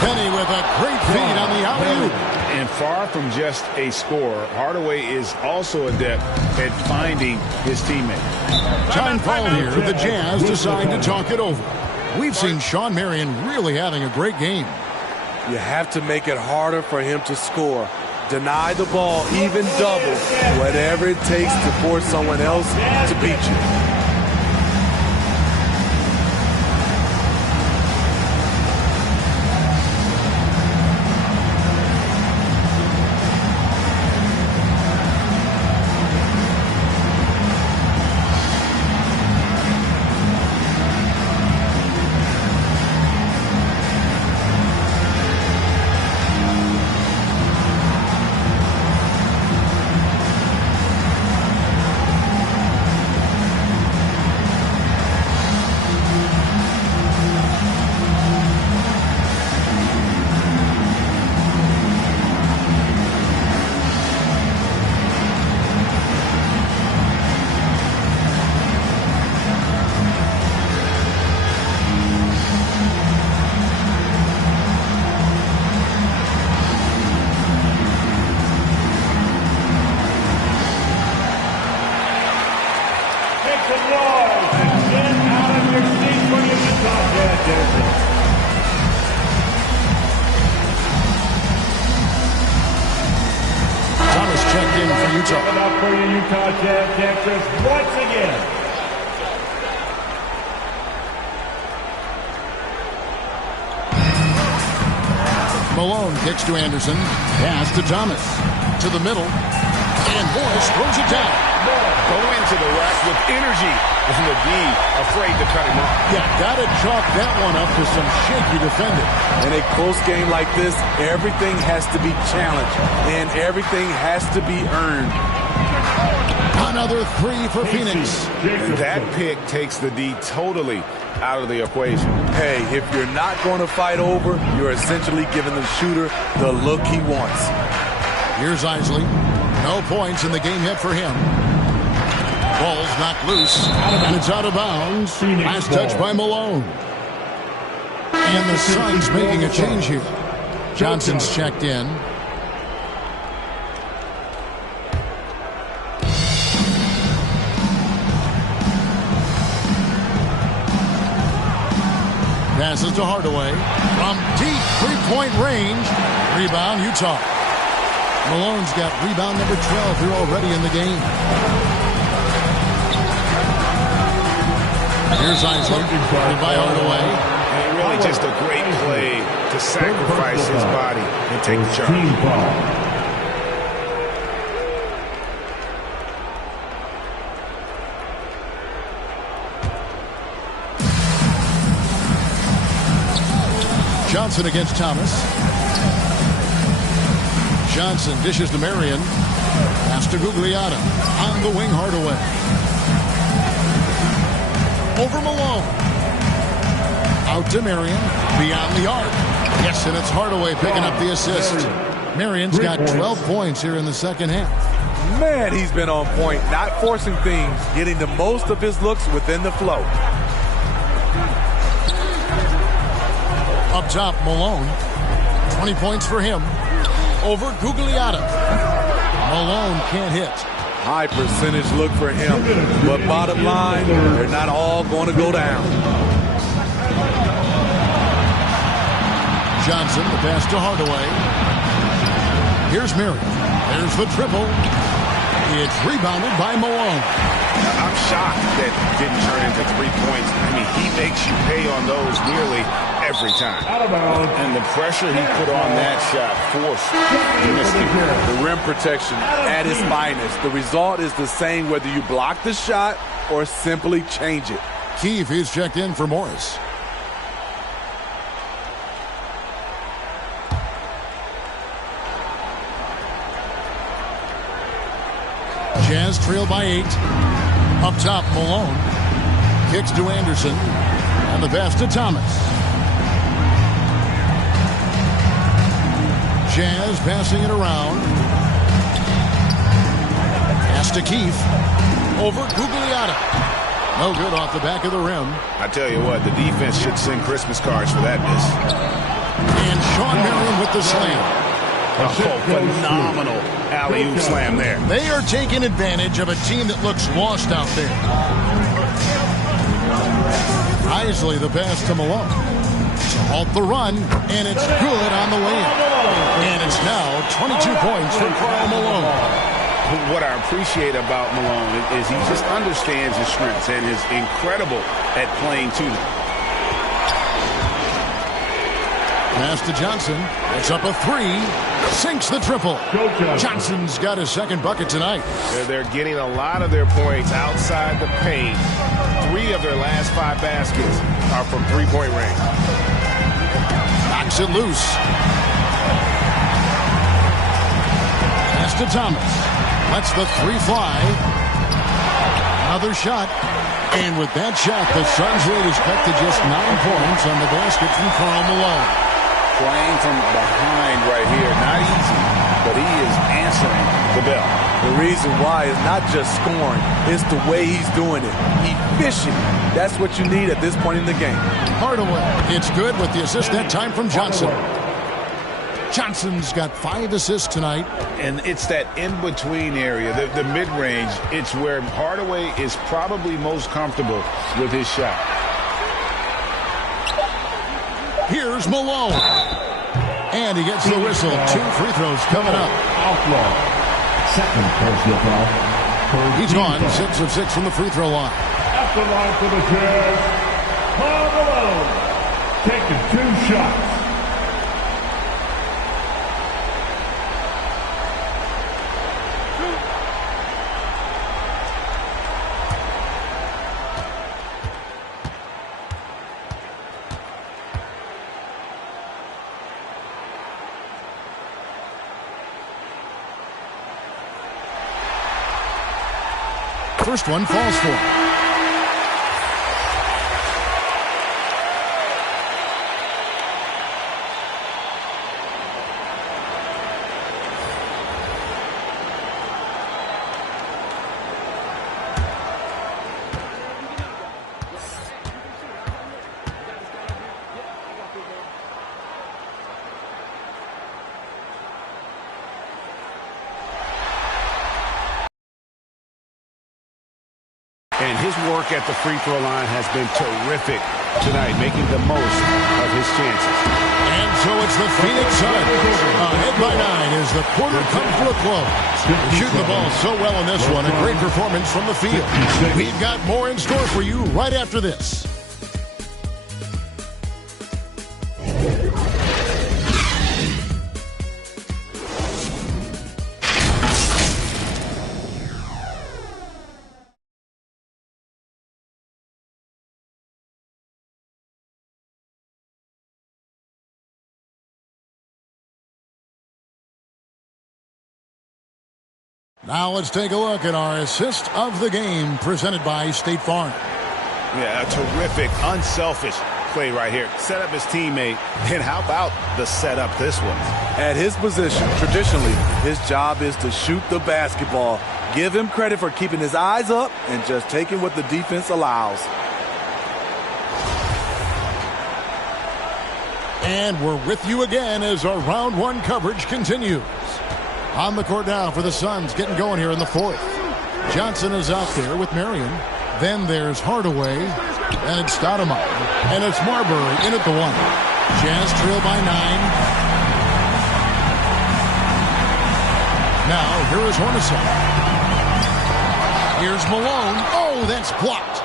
Penny with a great feed on the alley-oop. And far from just a scorer, Hardaway is also adept at finding his teammate. Time called here. The Jazz decide to talk it over. We've seen Shawn Marion really having a great game. You have to make it harder for him to score. Deny the ball, even double, whatever it takes to force someone else to beat you. some noise and get out of your seat for your Utah Jazz jersey. Thomas checked in for Utah. Give it up for your Utah Jazz dancers once again. Malone kicks to Anderson. Pass to Thomas. To the middle. And Morris throws it down. Go into the rack with energy. And the D afraid to cut him off. Yeah, got to chalk that one up to some shaky defending. In a close game like this, everything has to be challenged. And everything has to be earned. Another three for Phoenix. And that pick takes the D totally out of the equation. Hey, if you're not going to fight over, you're essentially giving the shooter the look he wants. Here's Isley. No points in the game yet for him. Ball's knocked loose, and it's out of bounds. Last touch by Malone. And the Suns making a change here. Johnson's checked in. Passes to Hardaway. From deep three-point range. Rebound, Utah. Malone's got rebound number 12 here already in the game. Here's Isley. By Hardaway. And really just a great play to sacrifice his body and take the charge. Johnson against Thomas. Johnson dishes to Marion. Pass to Gugliotta. On the wing, Hardaway. Over Malone. Out to Marion. Beyond the arc. Yes, and it's Hardaway picking up the assist. Marion's got 12 points here in the second half. Man, he's been on point. Not forcing things. Getting the most of his looks within the flow. Up top, Malone. 20 points for him. Over Gugliotta. Malone can't hit. High percentage look for him. But bottom line, they're not all going to go down. Johnson, the pass to Hardaway. Here's Marion. There's the triple. It's rebounded by Malone. I'm shocked that didn't turn into 3 points. I mean, he makes you pay on those nearly every time. And the pressure he put on that shot forced. The rim protection at its finest. The result is the same whether you block the shot or simply change it. Keefe is checked in for Morris. Jazz trail by 8. Up top, Malone. Kicks to Anderson. And the pass to Thomas. Jazz passing it around. Pass to Keefe. Over Gugliotta. No good off the back of the rim. I tell you what, the defense should send Christmas cards for that miss. And Sean Marion with the slam. Oh, phenomenal alley-oop slam there. They are taking advantage of a team that looks lost out there. Isley, the pass to Malone. To halt the run, and it's good on the way in. And it's now 22 points for Karl Malone. What I appreciate about Malone is he just understands his strengths and is incredible at playing to them. Pass to Johnson. It's up a 3. Sinks the triple. Johnson's got his second bucket tonight. They're getting a lot of their points outside the paint. 3 of their last 5 baskets are from three-point range. Knocks it loose. Pass to Thomas. Lets the 3 fly. Another shot. And with that shot, the Suns' lead is cut to just 9 points on the basket from Karl Malone. Playing from behind right here. Not easy, but he is answering the bell. The reason why is not just scoring. It's the way he's doing it. Efficient. That's what you need at this point in the game. Hardaway. It's good with the assist that time from Johnson. Johnson's got 5 assists tonight. And it's that in-between area, the mid-range. It's where Hardaway is probably most comfortable with his shot. Here's Malone. And he gets the whistle. 2 free throws coming up. Second personal foul. He's gone 6 of 6 from the free throw line. At the line for the Jazz, Malone taking 2 shots. First one falls for him. And his work at the free throw line has been terrific tonight, making the most of his chances. And so it's the Phoenix Suns ahead by 9 as the quarter comes to a close. They're shooting the ball so well in this one. A great performance from the field. We've got more in store for you right after this. Now let's take a look at our assist of the game presented by State Farm. Yeah, a terrific, unselfish play right here. Set up his teammate. And how about the setup this one? At his position, traditionally, his job is to shoot the basketball. Give him credit for keeping his eyes up and just taking what the defense allows. And we're with you again as our round 1 coverage continues. On the court now for the Suns, getting going here in the 4th. Johnson is out there with Marion. Then there's Hardaway. And it's Stoudemire. And it's Marbury in at the 1. Jazz trail by 9. Now, here is Hornacek. Here's Malone. Oh, that's blocked.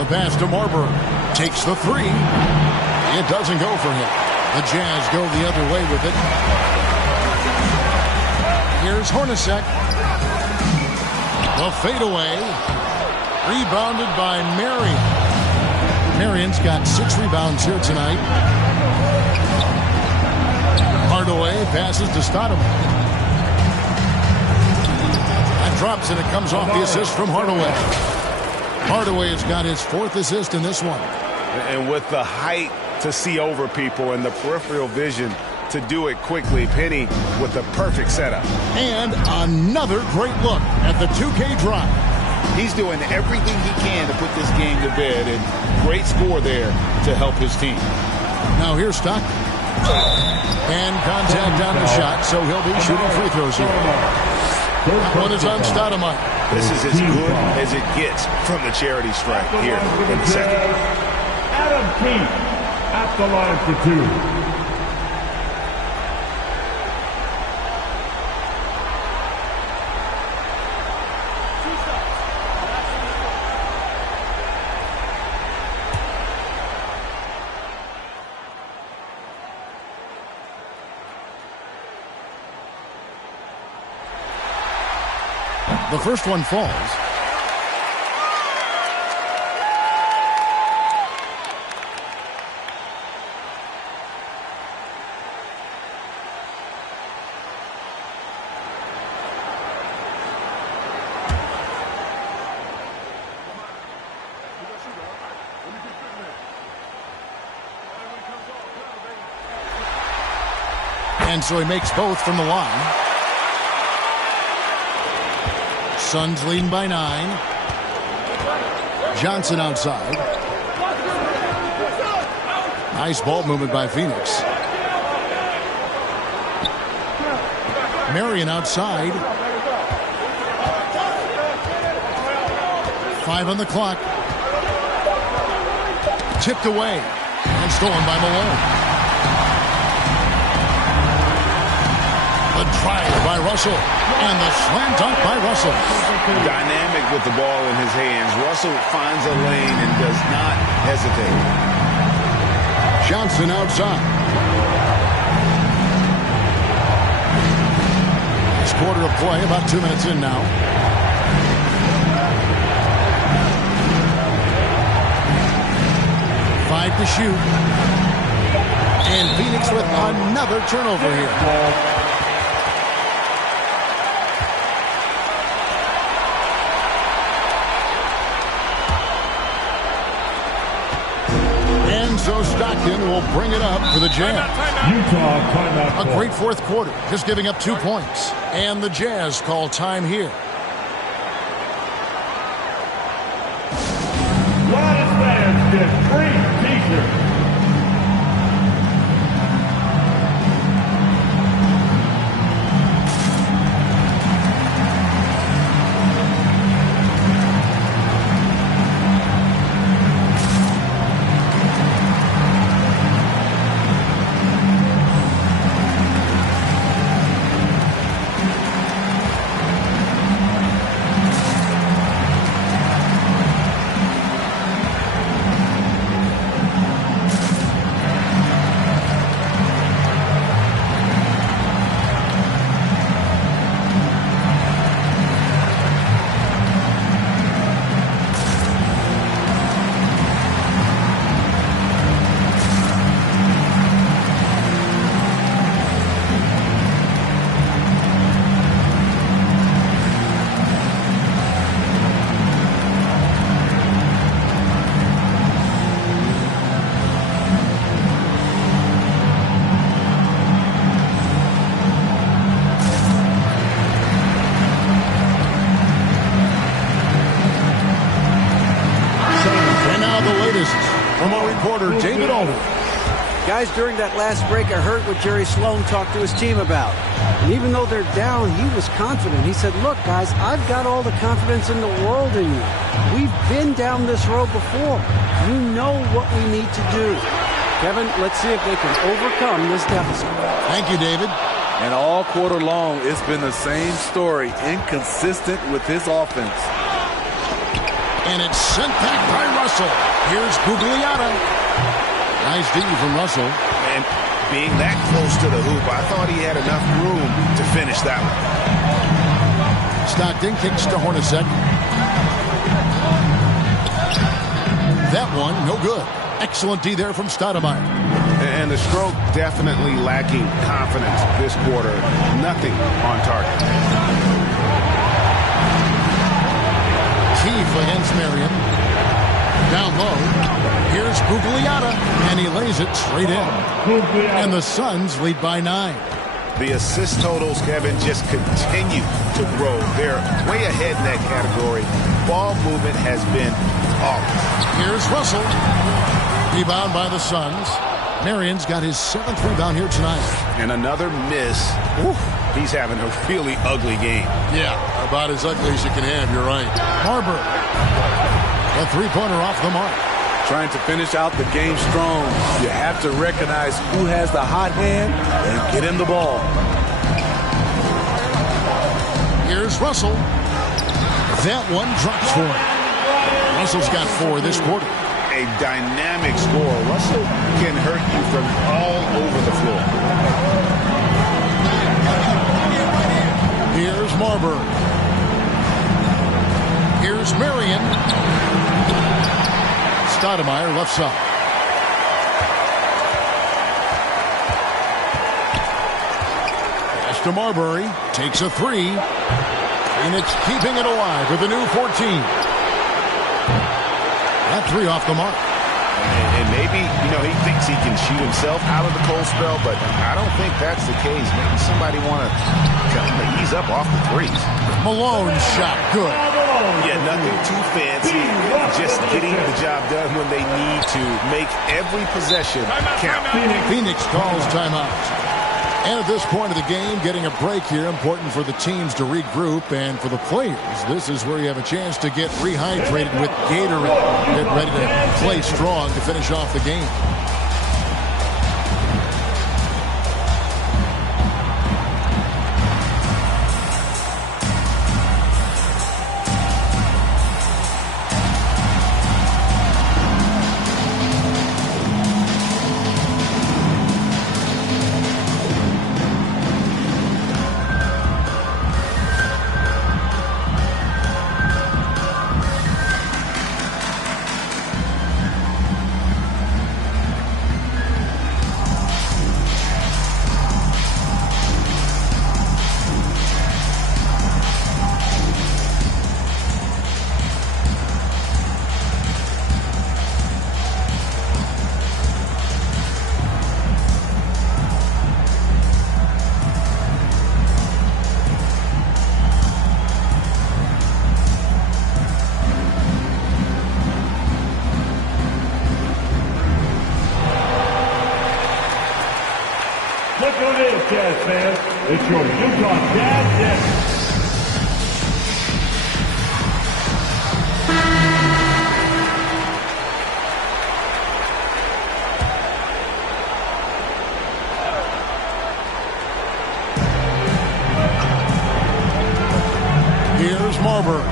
The pass to Marbury. Takes the 3. It doesn't go for him. The Jazz go the other way with it. Here's Hornacek. The fadeaway. Rebounded by Marion. Marion's got 6 rebounds here tonight. Hardaway passes to Stoudemire. That drops and it comes off the assist from Hardaway. Hardaway has got his 4th assist in this one. And with the height to see over people and the peripheral vision to do it quickly, Penny with the perfect setup. And another great look at the 2K drive. He's doing everything he can to put this game to bed, and great score there to help his team. Now here's Stockton. And contact on the shot, so he'll be shooting free throws here. That one is on Stoudemire. This is as good as it gets from the charity stripe here in the second. Adam Keith at the line for 2. The first one falls. And so he makes both from the line. Suns leading by 9. Johnson outside. Nice ball movement by Phoenix. Marion outside. 5 on the clock. Tipped away and stolen by Malone. The drive by Russell and the slam dunk by Russell. Dynamic with the ball in his hands. Russell finds a lane and does not hesitate. Johnson outside. This quarter of play, about 2 minutes in now. Five to shoot. And Phoenix with another turnover here. And so Stockton will bring it up for the Jazz. Utah timeout. A great fourth quarter, just giving up 2 points. And the Jazz call time here. Last fans get free t-shirts. From our reporter, David Alden. Guys, during that last break, I heard what Jerry Sloan talked to his team about. And even though they're down, he was confident. He said, look, guys, I've got all the confidence in the world in you. We've been down this road before. You know what we need to do. Kevin, let's see if they can overcome this deficit. Thank you, David. And all quarter long, it's been the same story. Inconsistent with his offense. And it's sent back by Russell. Here's Gugliotta. Nice D from Russell. And being that close to the hoop, I thought he had enough room to finish that one. Stockton kicks to Hornacek. That one, no good. Excellent D there from Stoudemire. And the stroke definitely lacking confidence this quarter. Nothing on target. Keefe against Marion. Down low. Here's Gugliotta, and he lays it straight in. And the Suns lead by 9. The assist totals, Kevin, just continue to grow. They're way ahead in that category. Ball movement has been flawless. Here's Russell. Rebound by the Suns. Marion's got his 7th rebound here tonight. And another miss. Oof. He's having a really ugly game. Yeah, about as ugly as you can have, you're right. Harbor. A three-pointer off the mark. Trying to finish out the game strong. You have to recognize who has the hot hand and get him the ball. Here's Russell. That one drops for him. Russell's got 4 this quarter. A dynamic score. Russell can hurt you from all over the floor. Here's Marbury. Here's Marion. Stoudemire left side. Pass to Marbury. Takes a 3. Phoenix keeping it alive with a new 14. That 3 off the mark. And maybe, he thinks he can shoot himself out of the cold spell, but I don't think that's the case. Maybe somebody want to tell him to ease up off the threes. Malone's shot, good. Yeah, Nothing too fancy, just getting the job done when they need to. Make every possession count. Phoenix calls timeout. And at this point of the game, getting a break here, important for the teams to regroup, and for the players, this is where you have a chance to get rehydrated with Gatorade. Get ready to play strong to finish off the game. Look who it is, Jazz fans. It's your Utah Jazz Jazz. Here's Marbury.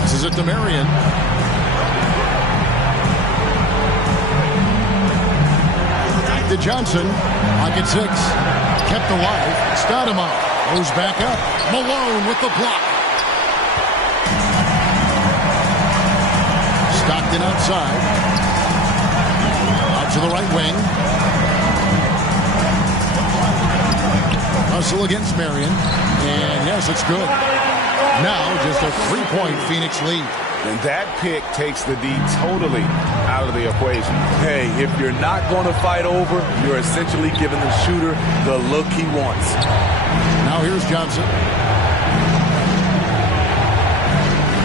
Passes it to Marion. To Johnson. Pocket 6. Kept alive. Stoudemire goes back up. Malone with the block. Stockton outside. Out to the right wing. Hustle against Marion. And yes, it's good. Now just a 3-point Phoenix lead. And that pick takes the D totally out of the equation. Hey, if you're not going to fight over, you're essentially giving the shooter the look he wants. Now here's Johnson.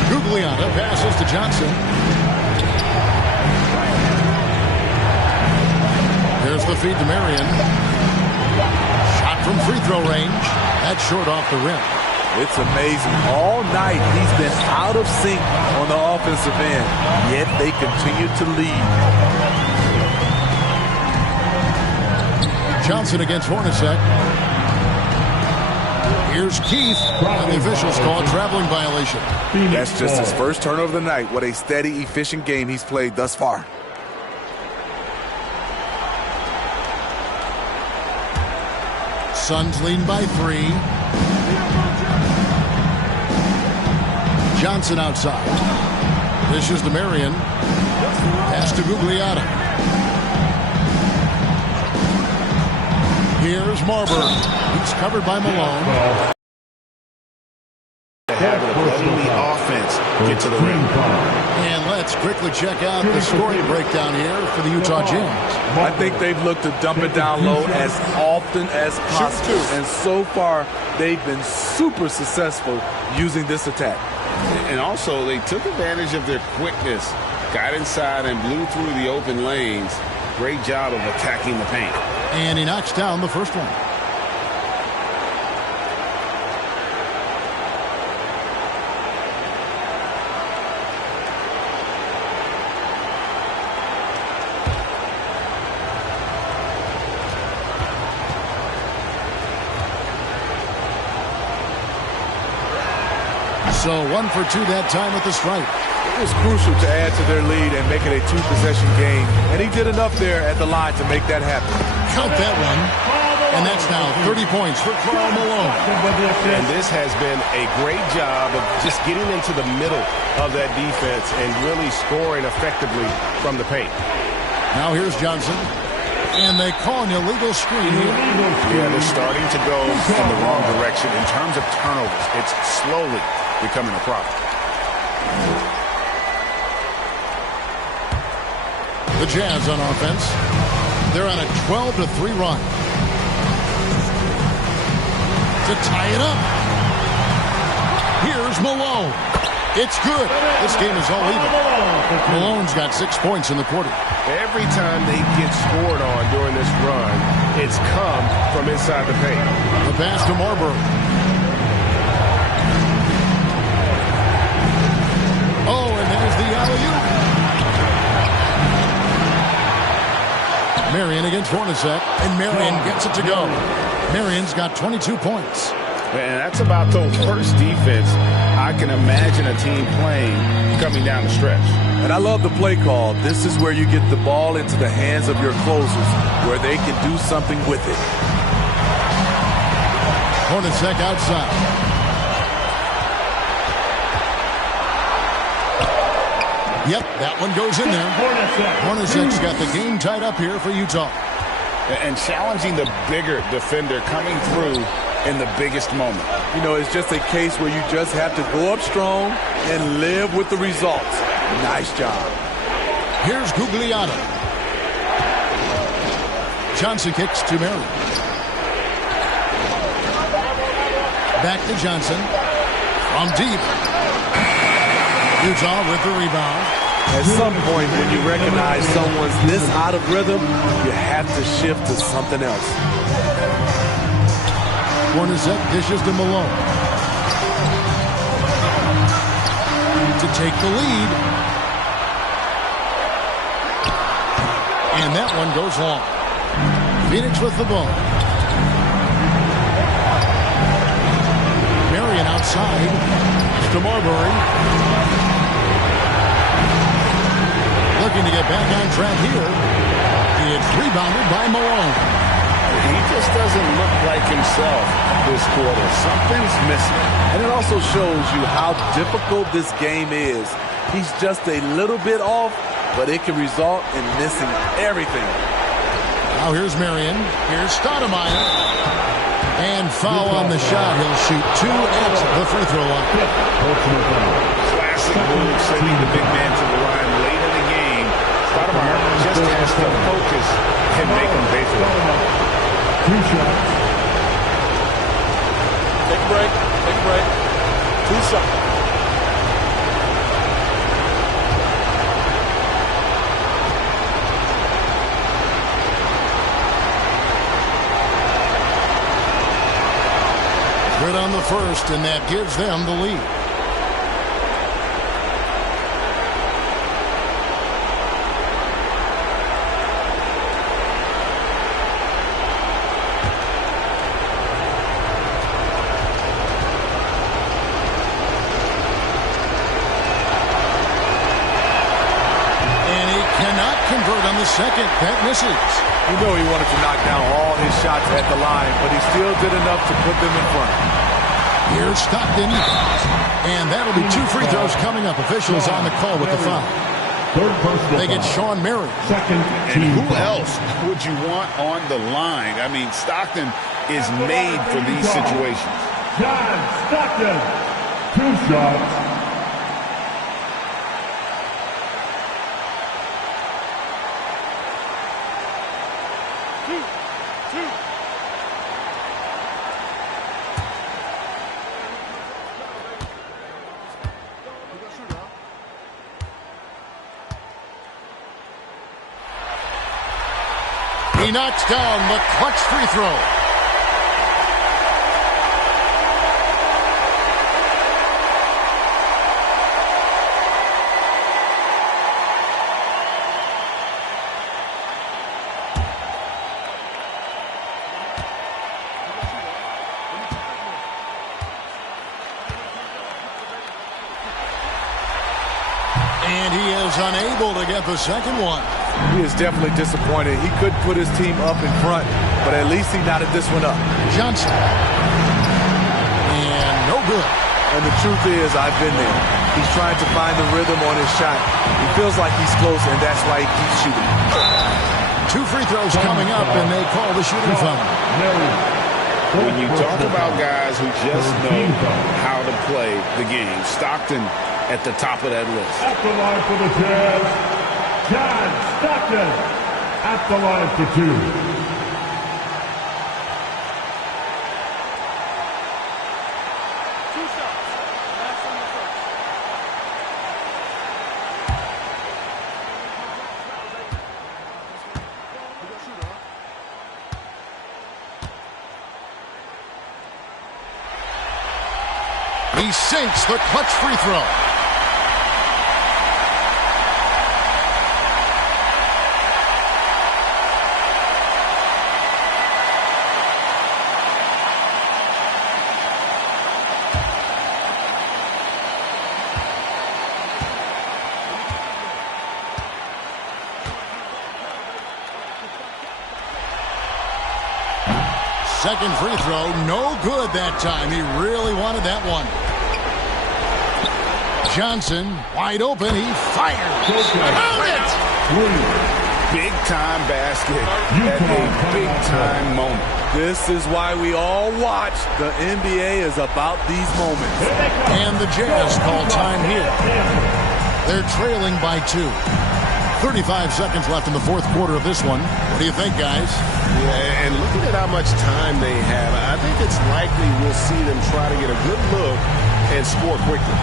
Gugliotta passes to Johnson. There's the feed to Marion. Shot from free throw range. That's short off the rim. It's amazing. All night he's been out of sync on the offensive end, yet they continue to lead. Johnson against Hornacek. Here's Keith, and the officials call a traveling violation. That's just his first turnover of the night. What a steady, efficient game he's played thus far. Suns leading by 3. Johnson outside. Dishes to Marion. Pass to Gugliotta. Here's Marbury. He's covered by Malone. Having the offense get to the rim. And let's quickly check out the scoring breakdown here for the Utah Jazz. I think they've looked to dump it down low as often as possible. And so far, they've been super successful using this attack. And also, they took advantage of their quickness, got inside and blew through the open lanes. Great job of attacking the paint. And he knocks down the first one. So 1 for 2 that time at the stripe. It was crucial to add to their lead and make it a 2-possession game. And he did enough there at the line to make that happen. Count that one. And that's now 30 points for Karl Malone. And this has been a great job of just getting into the middle of that defense and really scoring effectively from the paint. Now here's Johnson. And they call an illegal screen here. Yeah, they're starting to go in the wrong direction in terms of turnovers. It's slowly becoming a problem. The Jazz on offense. They're on a 12-3 run. To tie it up. Here's Here's Malone. It's good. This game is all even. Malone's got 6 points in the quarter. Every time they get scored on during this run, it's come from inside the paint. The pass to Marbury. Oh, and there's the alley-oop. Marion against Hornacek, and Marion gets it to go. Marion's got 22 points. And that's about the worst defense I can imagine a team playing coming down the stretch. And I love the play call. This is where you get the ball into the hands of your closers, where they can do something with it. Hornacek outside. Yep, that one goes in there. Hornacek's got the game tied up here for Utah. And challenging the bigger defender coming through in the biggest moment. You know, it's just a case where you just have to go up strong and live with the results. Nice job. Here's Gugliotta. Johnson kicks to Marion. Back to Johnson. From deep. Utah with the rebound. At some point, when you recognize someone's this out of rhythm, you have to shift to something else. Hornacek dishes to Malone. To take the lead. And that one goes long. Phoenix with the ball. Marion outside. To Marbury. Looking to get back on track here. It's rebounded by Malone. He just doesn't look like himself this quarter. Something's missing. And it also shows you how difficult this game is. He's just a little bit off, but it can result in missing everything. Now here's Marion. Here's Stoudemire. And foul on the shot. He'll shoot 2 at the free throw line. Classic move, sending the big man to the line late in the game. Stoudemire just has to focus and make them pay for it. 2 shots. Take a break. Take a break. 2 shots. Good on the first, and that gives them the lead. On the second, that misses. You know he wanted to knock down all his shots at the line, but he still did enough to put them in front. Here's Stockton, and that'll be 2 free throws coming up. Officials on the call with the foul. They get Sean Marion. And who else would you want on the line? I mean, Stockton is made for these situations. John Stockton, 2 shots. He knocks down the clutch free throw. And he is unable to get the second one. He is definitely disappointed. He couldn't put his team up in front, but at least he knotted this one up. Johnson. And no good. And the truth is, I've been there. He's trying to find the rhythm on his shot. He feels like he's close, and that's why he keeps shooting. 2 free throws coming up, and they call the shooting foul. When you talk about guys who just know how to play the game, Stockton at the top of that list. At the line for the Jazz, John Stockton at the line for 2. He sinks the clutch free throw. Second free throw, no good that time. He really wanted that one. Johnson, wide open, he fires. About it! Big time basket at a big time moment. This is why we all watch. The NBA is about these moments. And the Jazz call time here. They're trailing by 2. 35 seconds left in the fourth quarter of this one. What do you think, guys? Yeah, and looking at how much time they have, I think it's likely we'll see them try to get a good look and score quickly.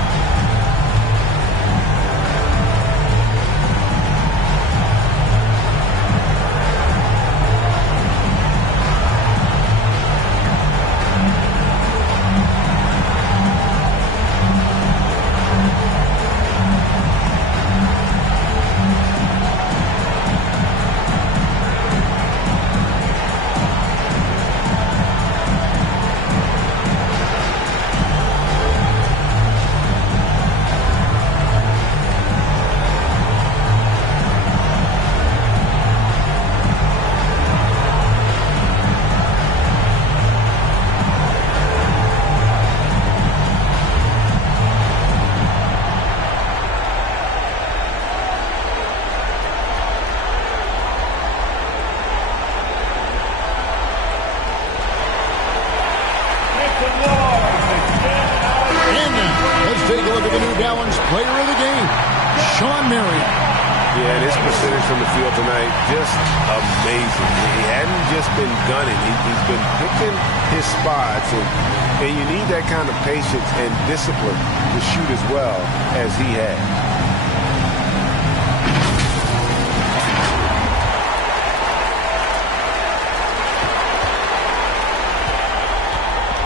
Yeah, his percentage from the field tonight, just amazing. He hadn't just been gunning. He's been picking his spots, and you need that kind of patience and discipline to shoot as well as he had.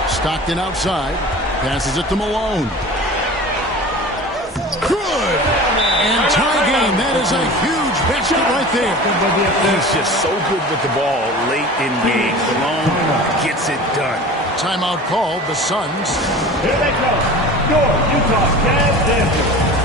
Stockton outside, passes it to Malone. Good! And tie game. That is a huge basket right there. He's just so good with the ball late in games. Malone gets it done. Timeout called. The Suns. Here they come. Your Utah Jazz Dancers.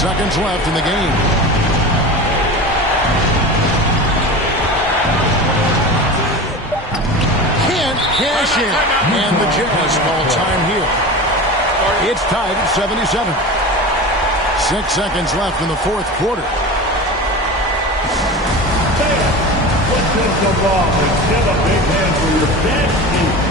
Seconds left in the game. Can't cash in. And the Jazz call time here. It's tied at 77. 6 seconds left in the fourth quarter. What goes so wrong? Give a big hand for your bench team.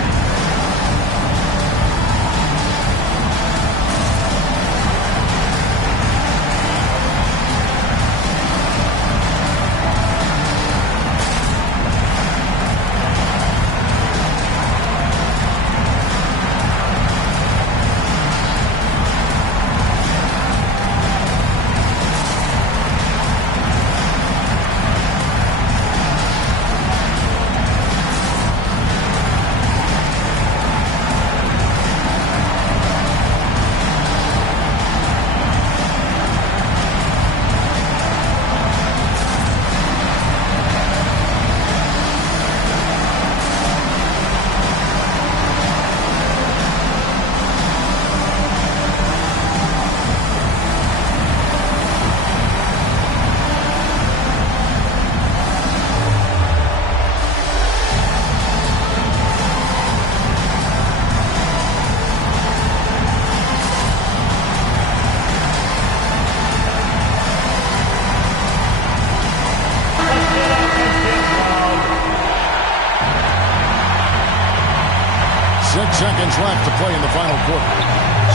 seconds left to play in the final quarter.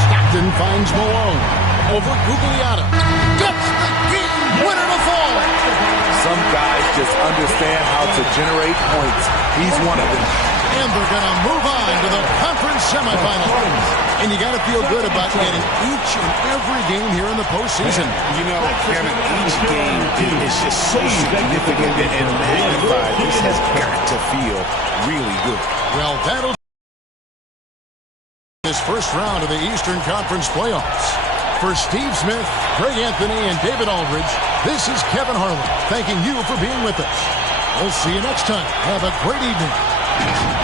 Stockton finds Malone. Over Gugliotta. Gets the game winner to fall. Some guys just understand how to generate points. He's one of them. And they're going to move on to the conference semifinals. And you got to feel good about getting each and every game here in the postseason. You know, Kevin, each game is just so significant and magnified. This has got to feel really good. Well, that'll this first round of the Eastern Conference playoffs. For Steve Smith, Greg Anthony, and David Aldridge, this is Kevin Harlan thanking you for being with us. We'll see you next time. Have a great evening.